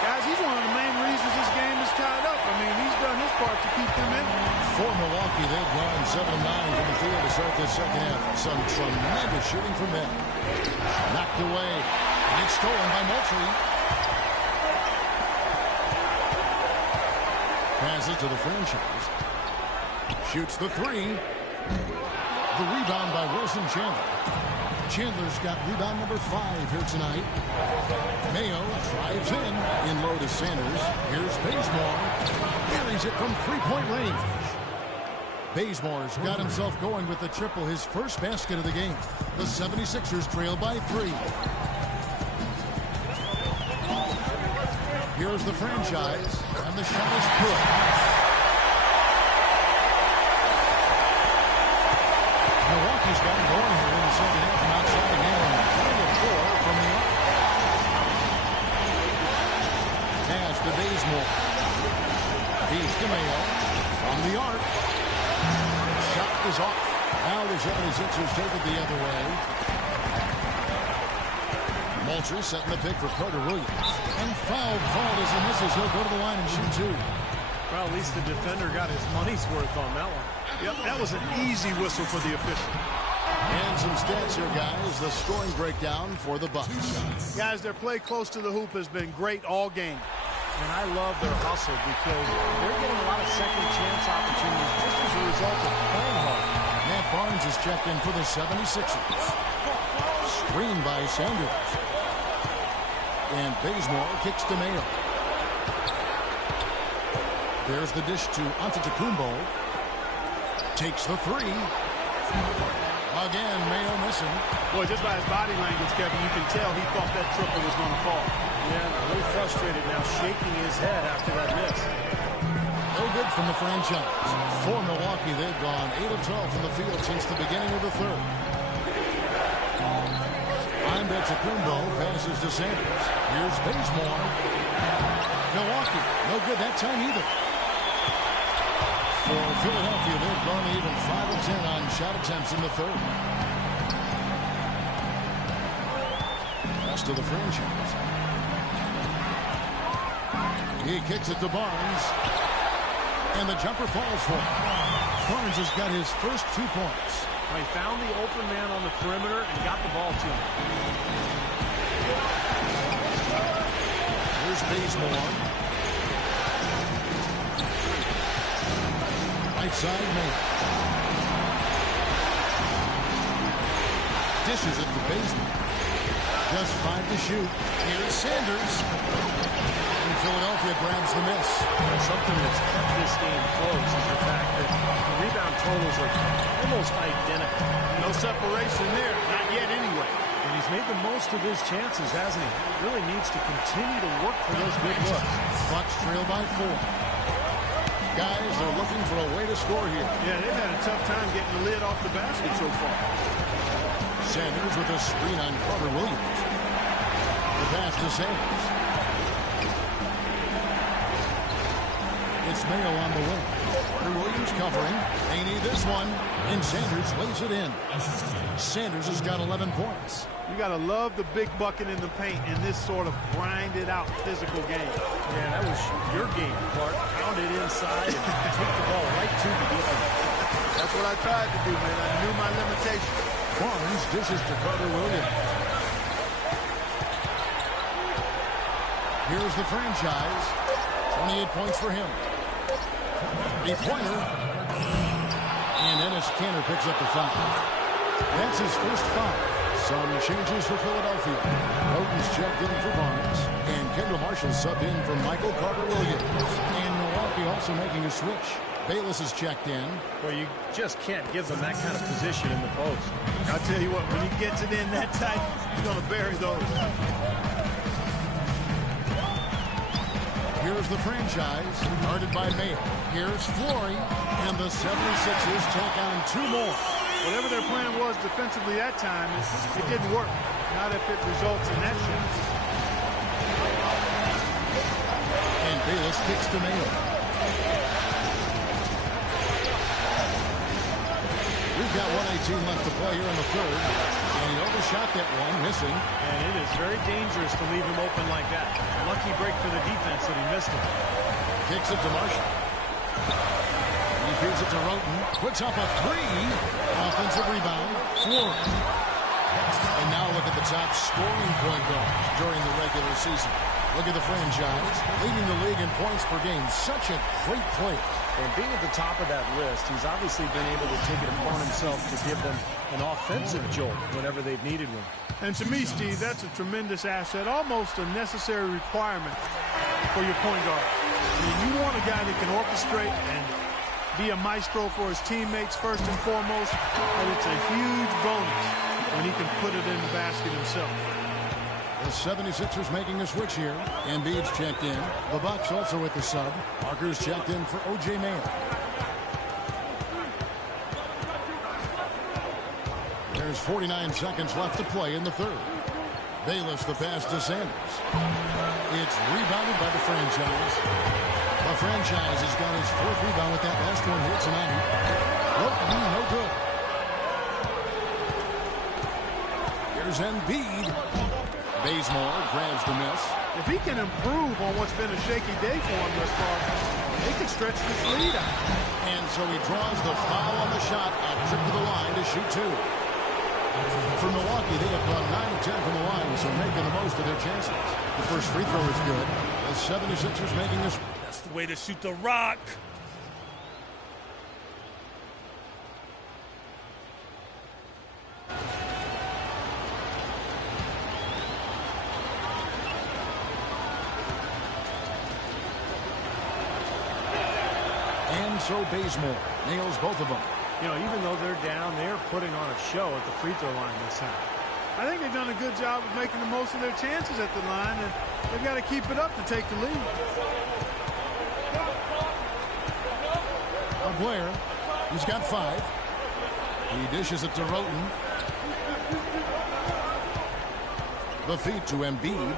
Guys, he's one of the main reasons this game is tied up. I mean, he's done his part to keep them in. For Milwaukee, they've gone 7 of 9 from the field to start this second half. Some tremendous shooting from them. Knocked away. And it's stolen by Moultrie. Passes to the franchise. Shoots the 3. The rebound by Wilson Chandler. Chandler's got rebound number 5 here tonight. Mayo drives in low to Sanders. Here's Bazemore. Buries it from 3-point range. Bazemore's got himself going with the triple, his first basket of the game. The 76ers trail by 3. Here's the franchise, and the shot is good. Bazemore. Feeds to Mayo. From the arc. Shot is off. Now the 76ers take it the other way. Moultrie setting the pick for Carter Williams. And foul called as he misses. He'll go to the line and shoot two. Well, at least the defender got his money's worth on that one. Yep, that was an easy whistle for the official. And some stats here, guys. The scoring breakdown for the Bucks. Guys, their play close to the hoop has been great all game. And I love their hustle because they're getting a lot of second chance opportunities just as a result of playing hard. Matt Barnes is checked in for the 76ers. Screen by Sanders. And Bazemore kicks to Mayo. There's the dish to Antetokounmpo. Takes the three. Again, Mayo missing. Boy, just by his body language, Kevin, you can tell he thought that triple was going to fall. Yeah, a little frustrated now, shaking his head after that miss. No good from the franchise. For Milwaukee, they've gone 8 of 12 from the field since the beginning of the third. Antetokounmpo passes to Sanders. Here's Bazemore. Milwaukee, no good that time either. For Philadelphia, they've gone even 5 of 10 on shot attempts in the third. Rest of the franchise. He kicks it to Barnes. And the jumper falls for him. Barnes has got his first 2 points. He found the open man on the perimeter and got the ball to him. Here's Bazemore. Right side, Mayo. Dishes it to Bazemore. Just 5 to shoot. Here's Sanders. And Philadelphia grabs the miss. Something that's kept this game close is the fact that the rebound totals are almost identical. No separation there. Not yet anyway. And he's made the most of his chances, hasn't he? Really needs to continue to work for those good looks. Bucks trail by 4. Guys, they're looking for a way to score here. Yeah, they've had a tough time getting the lid off the basket so far. Sanders with a screen on Carter Williams. The pass to Sanders. It's Mayo on the wing. Carter Williams covering. They need this one. And Sanders lays it in. Sanders has got 11 points. You got to love the big bucket in the paint in this sort of grinded out physical game. Yeah, that was your game, Clark. Pound it inside and take the ball right to the defense. That's what I tried to do, man. I knew my limitations. Barnes dishes to Carter Williams. Here's the franchise. 28 points for him. A pointer. And Ennis Kanter picks up the foul. That's his first foul. Some changes for Philadelphia. Roden's checked in for Barnes. And Kendall Marshall subbed in for Michael Carter-Williams. And Milwaukee also making a switch. Bayless is checked in. Well, you just can't give them that kind of position in the post. I'll tell you what, when he gets it in that tight, he's going to bury those. Here's the franchise, guarded by Mayo. Here's Flory, and the 76ers take on 2 more. Whatever their plan was defensively that time, it didn't work. Not if it results in that shot. And Bayless kicks to Mayo. We've got 1:18 left to play here in the third. And he overshot that one, missing. And it is very dangerous to leave him open like that. Lucky break for the defense that he missed him. Kicks it to Marshall. He feeds it to Roten. Puts up a 3. Offensive rebound. Flory. And now look at the top scoring point guard during the regular season. Look at the franchise. Leading the league in points per game. Such a great player. And being at the top of that list, he's obviously been able to take it upon himself to give them an offensive jolt whenever they've needed one. And to me, Steve, that's a tremendous asset, almost a necessary requirement for your point guard. I mean, you want a guy that can orchestrate and be a maestro for his teammates first and foremost, but it's a huge bonus when he can put it in the basket himself. The 76ers making a switch here. Embiid's checked in. The Bucks also with the sub. Parker's checked in for O.J. Mayo. There's 49 seconds left to play in the third. Bayless the pass to Sanders. It's rebounded by the franchise. The franchise has got his 4th rebound with that last one here tonight. Won't be no good. Here's Embiid. Bazemore grabs the miss. If he can improve on what's been a shaky day for him thus far, they can stretch this lead out. And so he draws the foul on the shot at trip to the line to shoot 2. For Milwaukee, they have gone 9 of 10 from the line, so making the most of their chances. The first free throw is good. The 76ers making this. That's the way to shoot the rock. And so Bazemore nails both of them. You know, even though they're down, they're putting on a show at the free throw line this time. I think they've done a good job of making the most of their chances at the line, and they've got to keep it up to take the lead. Blair, he's got 5. He dishes it to Roten. The feed to Embiid.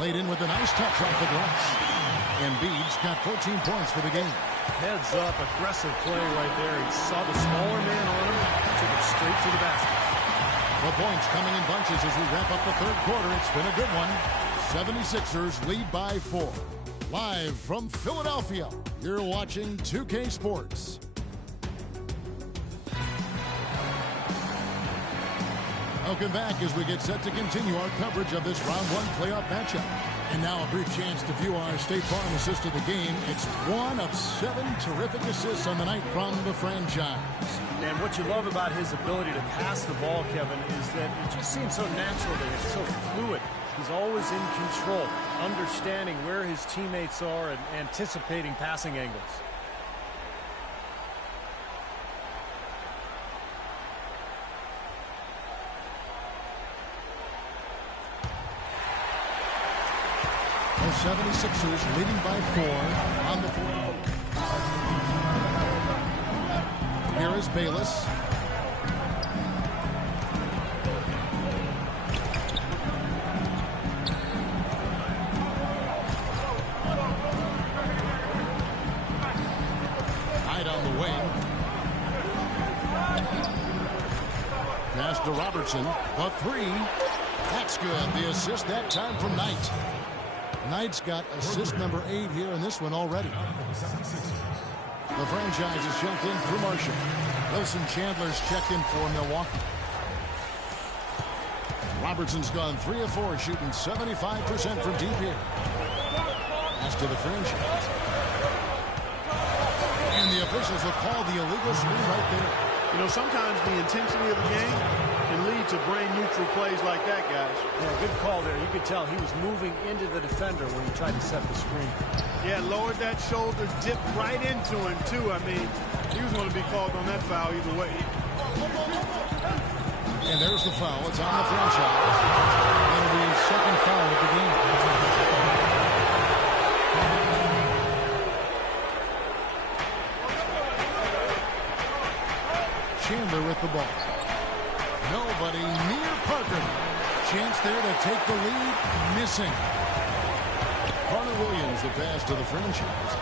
Laid in with a nice touch off the glass. Embiid's got 14 points for the game. Heads up, aggressive play right there. He saw the smaller man on him, took it straight to the basket. The points coming in bunches as we wrap up the 3rd quarter. It's been a good one. 76ers lead by 4. Live from Philadelphia, you're watching 2K Sports. Welcome back as we get set to continue our coverage of this round 1 playoff matchup. And now a brief chance to view our State Farm assist of the game. It's 1 of 7 terrific assists on the night from the franchise. And what you love about his ability to pass the ball, Kevin, is that it just seems so natural to him, so fluid. He's always in control, understanding where his teammates are and anticipating passing angles. The 76ers leading by 4 on the 4th. Here is Bayless. Hyde on the wing. Pass to Robertson. The 3. That's good. The assist that time from Knight. Knight's got assist number 8 here in this one already. The franchise is checked in for Marshall. Wilson Chandler's checked in for Milwaukee. Robertson's gone 3 of 4, shooting 75% from deep here. Pass to the franchise. And the officials will call the illegal screen right there. You know, sometimes the intensity of the game can lead to brain-neutral plays like that, guys. Yeah, good call there. You could tell he was moving into the defender when he tried to set the screen. Yeah, lowered that shoulder, dipped right into him, too. I mean, he was going to be called on that foul either way. And there's the foul. It's on the franchise. It'll be his 2nd foul of the game. Chandler with the ball. Nobody near Parker. Chance there to take the lead. Missing. Carter Williams, the pass to the franchise.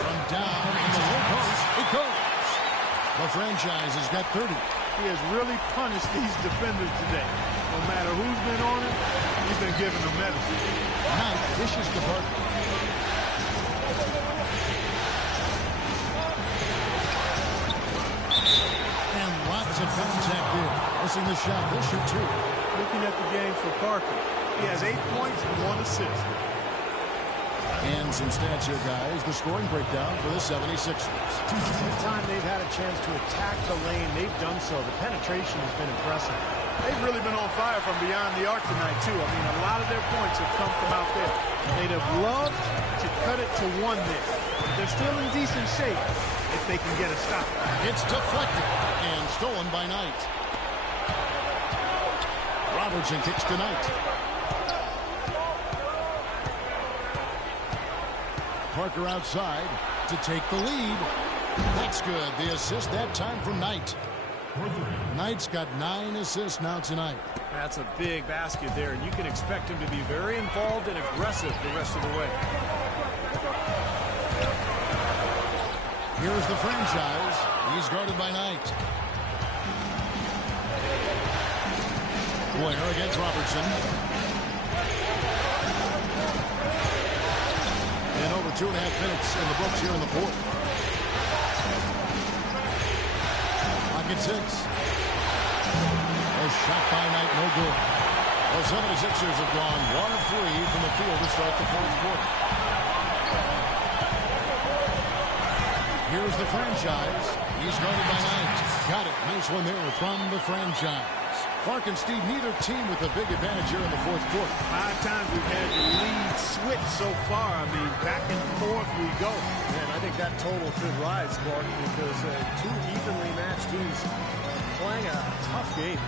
From down in the low post, it goes. The franchise has got 30. He has really punished these defenders today. No matter who's been on him, he's been giving them medicine. Knight dishes to Parker. Of contact there. Missing the shot. He'll shoot 2. Looking at the game for Parker, he has 8 points and 1 assist. And some stats here, guys. The scoring breakdown for the 76ers. Every time they've had a chance to attack the lane, they've done so. The penetration has been impressive. They've really been on fire from beyond the arc tonight, too. I mean, a lot of their points have come from out there. They'd have loved to cut it to 1 there. They're still in decent shape if they can get a stop. It's deflected and stolen by Knight. Robertson kicks to Knight. Parker outside. to take the lead. That's good. The assist that time from Knight. Knight's got 9 assists now tonight. That's a big basket there, and you can expect him to be very involved and aggressive the rest of the way. Here's the franchise. He's guarded by Knight. Blair against Robertson. And over 2.5 minutes in the books here in the fourth. Pocket 6. A shot by Knight, no good. The 76ers have gone 1 of 3 from the field to start the fourth quarter. Here's the franchise. He's guarded by Knight. Got it. Nice one there from the franchise. Clark and Steve, neither team with a big advantage here in the fourth quarter. 5 times we've had the lead switch so far. I mean, back and forth we go. And I think that total could rise, Clark, because 2 evenly matched teams playing a tough game.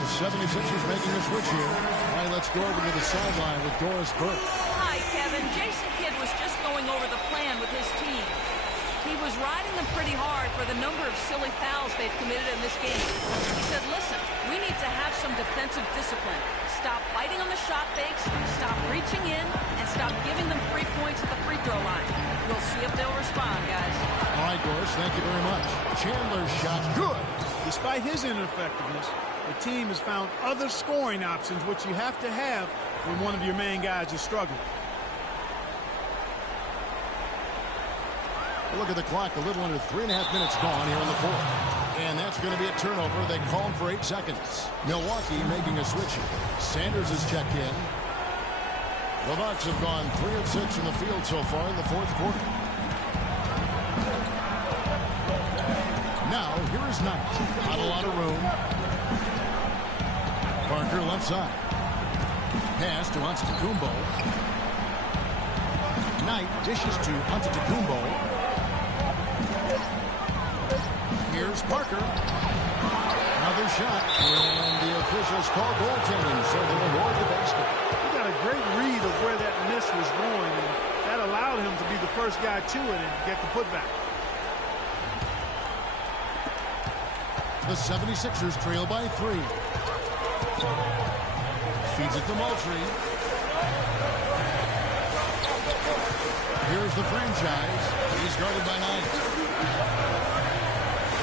The 76ers making a switch here. All right, let's go over to the sideline with Doris Burke. Hi, Kevin. Jason Kidd was just going over the plan with his team. He was riding them pretty hard for the number of silly fouls they've committed in this game. He said, listen, we need to have some defensive discipline. Stop fighting on the shot fakes, stop reaching in, and stop giving them free points at the free throw line. We'll see if they'll respond, guys. All right, Doris, thank you very much. Chandler's shot, good. Despite his ineffectiveness, the team has found other scoring options, which you have to have when one of your main guys is struggling. Look at the clock, a little under 3.5 minutes gone here in the fourth. And that's going to be a turnover. They called for 8 seconds. Milwaukee making a switch here. Sanders has checked in. The Bucks have gone 3 of 6 from the field so far in the fourth quarter. Now, here is Knight. Not a lot of room. Parker left side. Pass to Antetokounmpo. Knight dishes to Antetokounmpo. Here's Parker. Another shot. And the officials call goaltending, so they'll award the basket. He got a great read of where that miss was going, and that allowed him to be the first guy to it and get the putback. The 76ers trail by 3. Feeds it to Moultrie. Here's the franchise. He's guarded by Knight.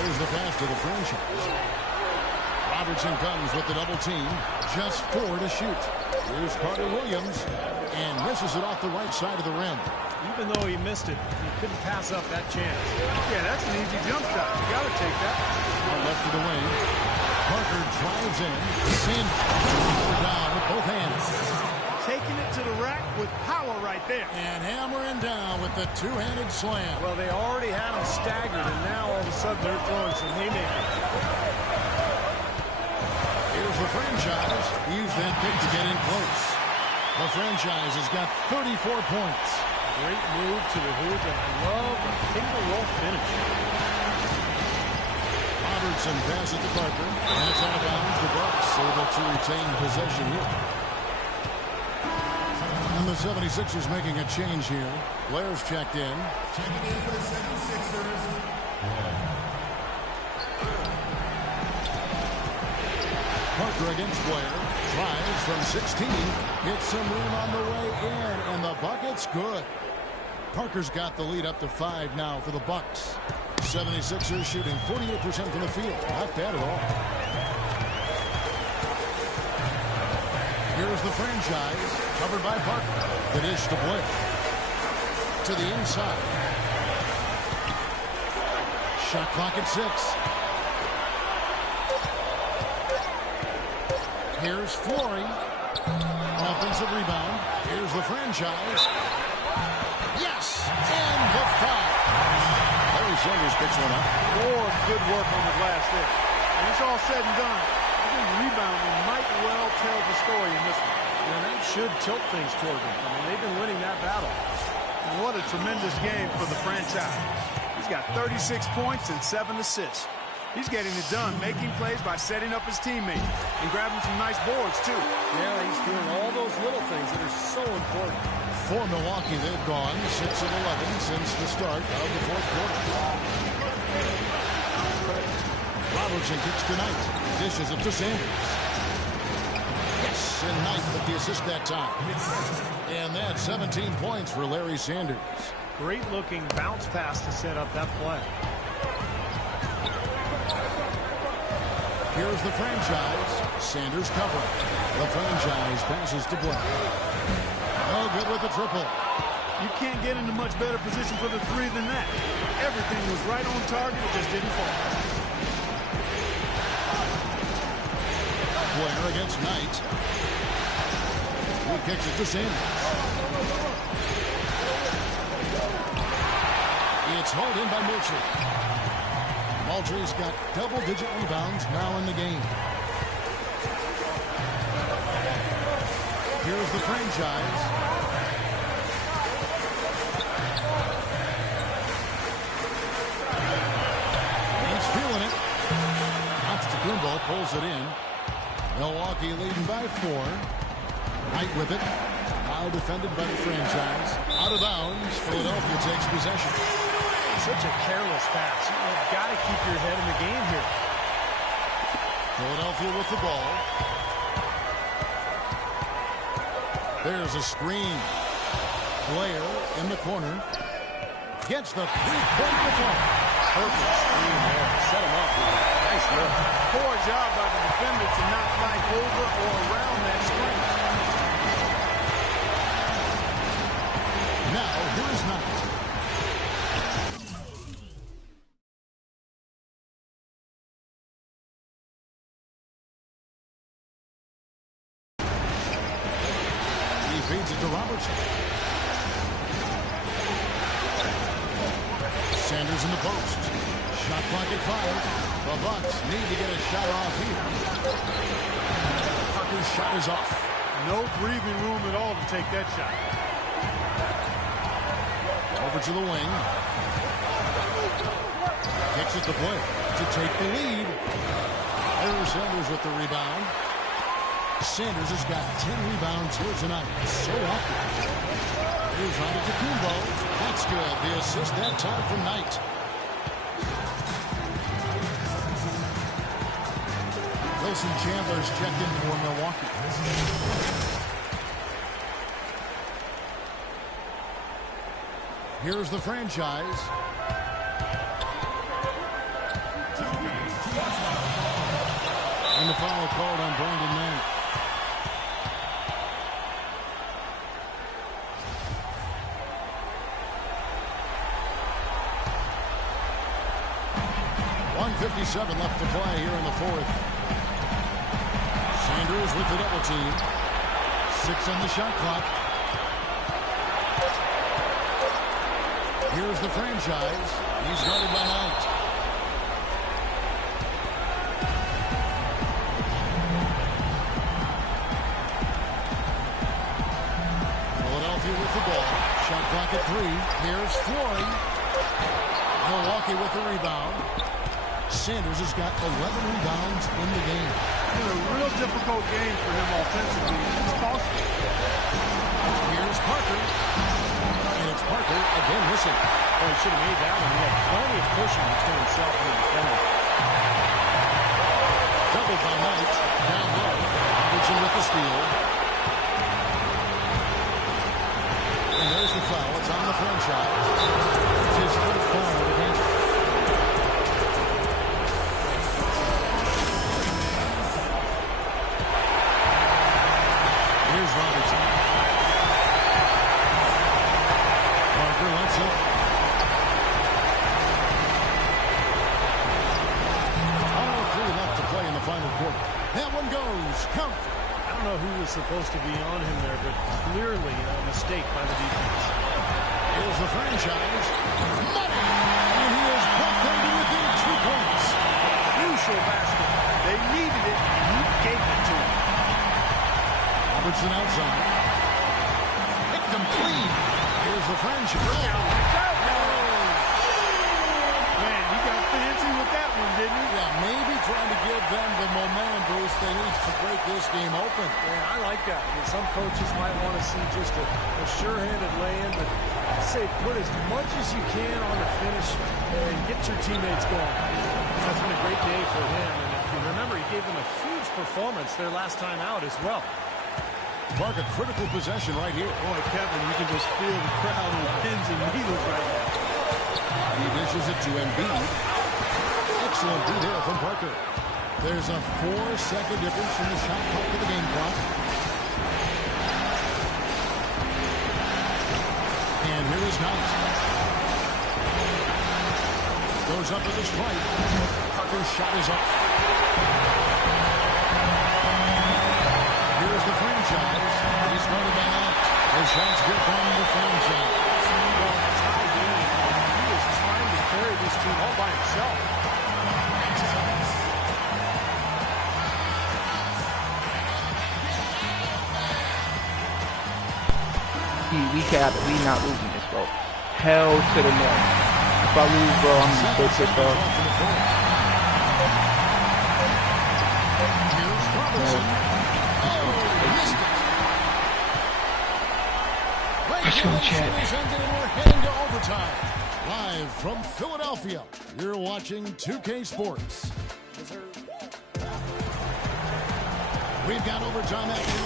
There's the pass to the franchise. Robertson comes with the double team. Just 4 to shoot. Here's Carter Williams. And misses it off the right side of the rim. Even though he missed it, he couldn't pass up that chance. Yeah, that's an easy jump shot. You got to take that. Left of the wing. Parker drives in. Sanders down with both hands. Taking it to the rack with power right there. And hammering down with the 2-handed slam. Well, they already had him staggered, and now all of a sudden they're throwing some haymakers. Here's the franchise. He used that pick to get in close. The franchise has got 34 points. Great move to the hoop, and I love the finger roll finish. Robertson passes to Parker, and it's out of bounds. The Bucks able to retain possession here. And the 76ers making a change here. Blair's checked in. Checking in for the 76ers. Parker against Blair. Drives from 16. Gets some room on the way in, and the bucket's good. Parker's got the lead up to 5 now for the Bucks. 76ers shooting 48% from the field. Not bad at all. Here's the franchise. Covered by Parker. The dish to Blair. To the inside. Shot clock at 6. Here's Flory. Offensive rebound. Here's the franchise. Yes! And the foul. Larry Sanders picks one up. More good work on the glass there. When it's all said and done, I think rebounding might well tell the story in this one. And that should tilt things toward them. I mean, they've been winning that battle. And what a tremendous game for the franchise. He's got 36 points and 7 assists. He's getting it done, making plays by setting up his teammates and grabbing some nice boards, too. Yeah, he's doing all those little things that are so important. For Milwaukee, they've gone 6 of 11 since the start of the fourth quarter. Robertson kicks to Knight. Dishes it to Sanders. Yes, and Knight with the assist that time. And that's 17 points for Larry Sanders. Great looking bounce pass to set up that play. Here's the franchise. Sanders covering. The franchise passes to Blair. No good with the triple. You can't get into much better position for the three than that. Everything was right on target. It just didn't fall. Blair against Knight. He kicks it to Sanders. It's hauled in by Moultrie. Moultrie's got double-digit rebounds now in the game. Here's the franchise. He's feeling it. Antetokounmpo pulls it in. Milwaukee leading by 4. Knight with it. Now defended by the franchise. Out of bounds. Philadelphia takes possession. Such a careless pass. You've got to keep your head in the game here. Philadelphia with the ball. There's a screen. Blair in the corner. Gets the three-point performance. Perfect screen there. Set him up with a nice look. Poor job by the defender to not fight over or around that screen. Now, here's Knight. He feeds it to Robertson. Sanders in the post. Shot clock at 5. The Bucks need to get a shot off here. Parker's shot is off. No breathing room at all to take that shot. Over to the wing. Kicks it to Blair to take the lead. There's Sanders with the rebound. Sanders has got 10 rebounds here tonight. So active. Here's Antetokounmpo. That's good. The assist that time from Knight. Wilson Chandler's checked in for Milwaukee. Here's the franchise. And the foul called on Brandon Knight. .157 left to play here in the fourth. Sanders with the double team. 6 on the shot clock. Here's the franchise. He's guarded by Knight. Philadelphia with the ball. Shot clock at 3. Here's Flory. Milwaukee with the rebound. Sanders has got 11 rebounds in the game. It's a real difficult game for him offensively. It's costly. Here's Parker. And it's Parker again missing. Oh, he should have made that one. He had plenty of cushion between himself and the defender. Doubled by Knight. Down low. Robertson with the steal. And there's the foul. It's on the franchise. It's his third foul of the game. Here's Robertson. Parker lets it. 1:03 left to play in the final quarter. That one goes. Count. I don't know who was supposed to be on him there, but clearly a mistake by the defense. Here's the franchise. Money! And he has brought them to within 2 points. Crucial basket. They needed it, and he gave it to them. Robertson outside. Picked them clean. Here's the franchise. Man, he got fancy with that one, didn't he? Yeah, give them the momentum boost they need to break this game open. Yeah, I like that. I mean, some coaches might want to see just a sure-handed lay-in, but I say put as much as you can on the finish and get your teammates going. That's been a great day for him, and if you remember, he gave them a huge performance their last time out as well. Clark, a critical possession right here. Boy, Kevin, you can just feel the crowd on pins and needles right now. He dishes it to Embiid. Excellent beat here from Parker. There's a 4-second difference in the shot clock to the game clock. And here is Knight. Goes up with a strike. Parker's shot is up. Here's the franchise. He's going to ban out. The shot's good from the franchise. Well, tie game. He is trying to carry this team all by himself. We not losing this, bro. Hell to the no. If I lose, bro, I'm so pissed off. Let's go, Chad. We're heading to overtime. Live from Philadelphia, you're watching 2K Sports. We've got overtime action.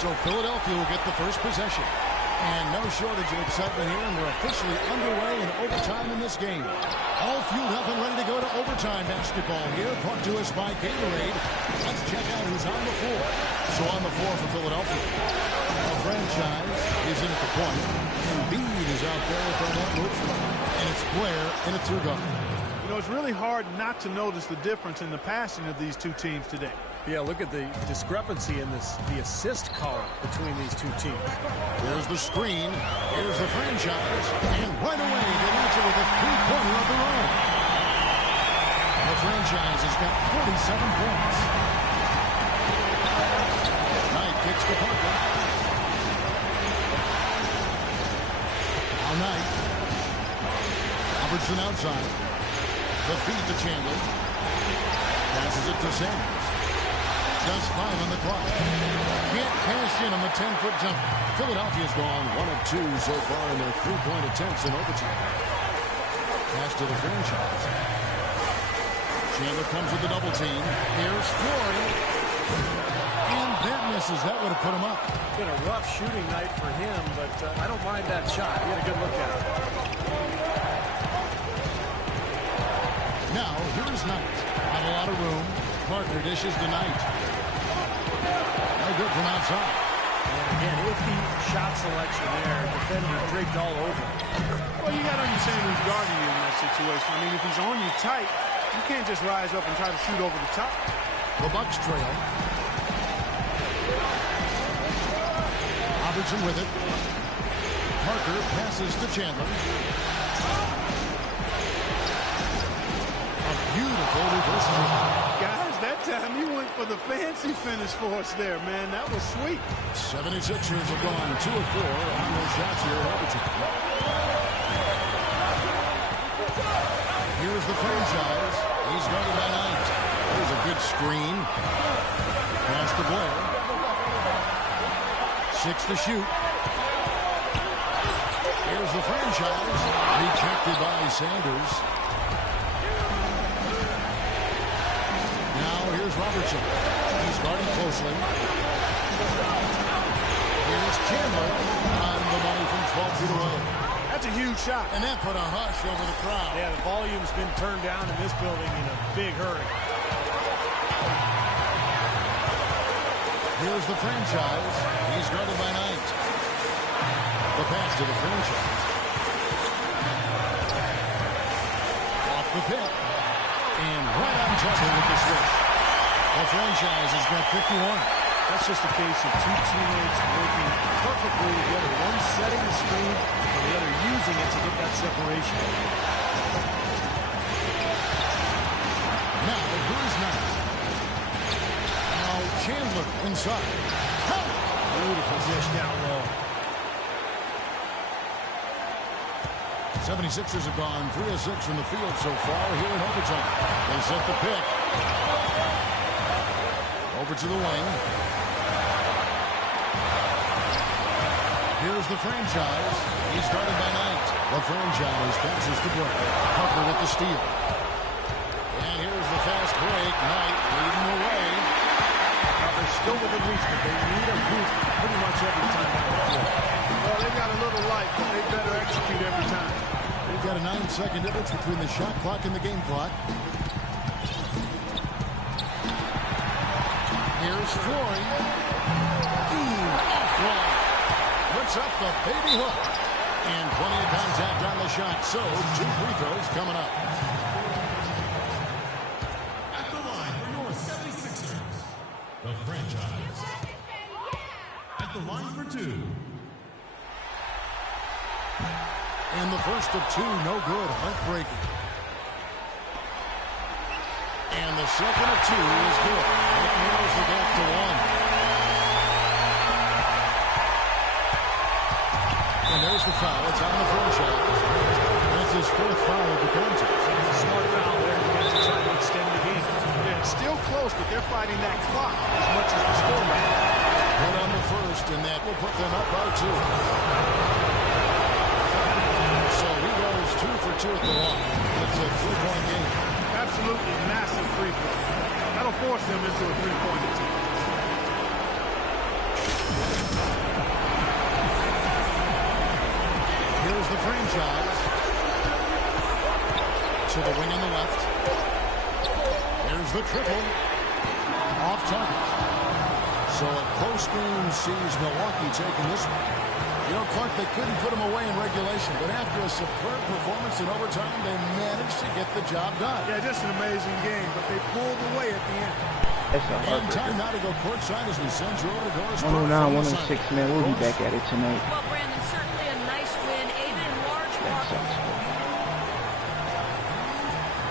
So Philadelphia will get the first possession. And no shortage of excitement here, and we're officially underway in overtime in this game. All fueled up and ready to go to overtime basketball here, brought to us by Gatorade. Let's check out who's on the floor. So on the floor for Philadelphia, a franchise is in at the point. Embiid is out there with the net move. And it's Blair in a two-guard. You know, it's really hard not to notice the difference in the passing of these two teams today. Yeah, look at the discrepancy in the assist column between these two teams. There's the screen. Here's the franchise. And right away, they launch it with a three-pointer of their own. The franchise has got 47 points. Knight kicks to Parker. Now Knight. Robertson outside. The feed to Chandler. Passes it to Sanders. Just 5 on the clock. Can't cash in on the 10-foot jump. Philadelphia's gone 1 of 2 so far in their three-point attempts in overtime. Pass to the franchise. Chandler comes with the double team. Here's Flory. And that misses. That would have put him up. It's been a rough shooting night for him, but I don't mind that shot. He had a good look at it. Now, here's Knight. Not a lot of room. Parker dishes to Knight. No good from outside. And again, iffy shot selection there. Defender draped all over. Well, you got to understand who's guarding you in that situation. I mean, if he's on you tight, you can't just rise up and try to shoot over the top. The Bucks trail. Robertson with it. Parker passes to Chandler. A beautiful reversal. Guys, that time he went for the fancy finish for us there, man. That was sweet. 76ers have gone 2 of 4 on those shots here in overtime. Here's the franchise. He's guarded by Knight. There's a good screen. Pass to Blair. 6 to shoot. Here's the franchise. Rejected by Sanders. Now here's Robertson. He's guarding closely. Here's Chandler on the money from 12 feet away. That's a huge shot. And that put a hush over the crowd. Yeah, the volume's been turned down in this building in a big hurry. Here's the franchise. He's guarded by Knight. to the franchise. Off the pick. And right on target with the switch. The franchise has got 51. That's just a case of two teammates working perfectly together. One setting the screen and the other using it to get that separation. Now, who's next? Now, Chandler inside. Beautiful dish down low. 76ers have gone 3 of 6 from the field so far here in overtime. They set the pick. Over to the wing. Here's the franchise. He's guarded by Knight. The franchise passes to Blake. Parker with the steal. And here's the fast break. Knight leading the way. Now they're still within reach, but they need a hoop pretty much every time down the floor. Well, they got a little light, but they better execute every time. They've got a 9-second difference between the shot clock and the game clock. Here's Floyd. Off-line. Puts up the baby hook. And plenty of contact on the shot. So, 2 free throws coming up. At the line for your 76ers, the franchise. At the line for 2. And the first of 2, no good. Heartbreaking. And the second of 2 is good. It narrows the gap to 1. And there's the foul. It's on the franchise. That's his 4th foul of the contest. It's a smart foul there to try to extend the game. Yeah, it's still close, but they're fighting that clock as much as the score right now. Put on the first, and that will put them up by 2. So he goes 2 for 2 at the line. It's a 3-point game. Absolutely massive free throw. That'll force them into a 3-point attempt. Here's the franchise. To the wing on the left. There's the triple. Off target. So a close game sees Milwaukee taking this one. You know, Clark, they couldn't put him away in regulation, but after a superb performance in overtime, they managed to get the job done. Yeah, just an amazing game, but they pulled away at the end. That's a And heartbreaker. time now to go courtside as we send you over to Doris. 109, 106, man. We'll be back at it tonight. Well, Brandon, certainly a nice win, aided in large That part.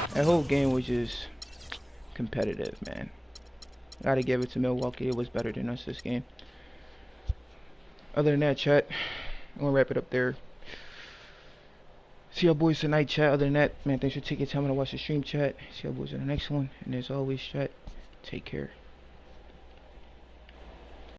sucks. That whole game was just competitive, man. Gotta give it to Milwaukee. It was better than us this game. Other than that, chat, I'm gonna wrap it up there. See y'all boys tonight, chat. Other than that, man, thanks for taking time to watch the stream, chat. See y'all boys in the next one. And as always, chat, take care.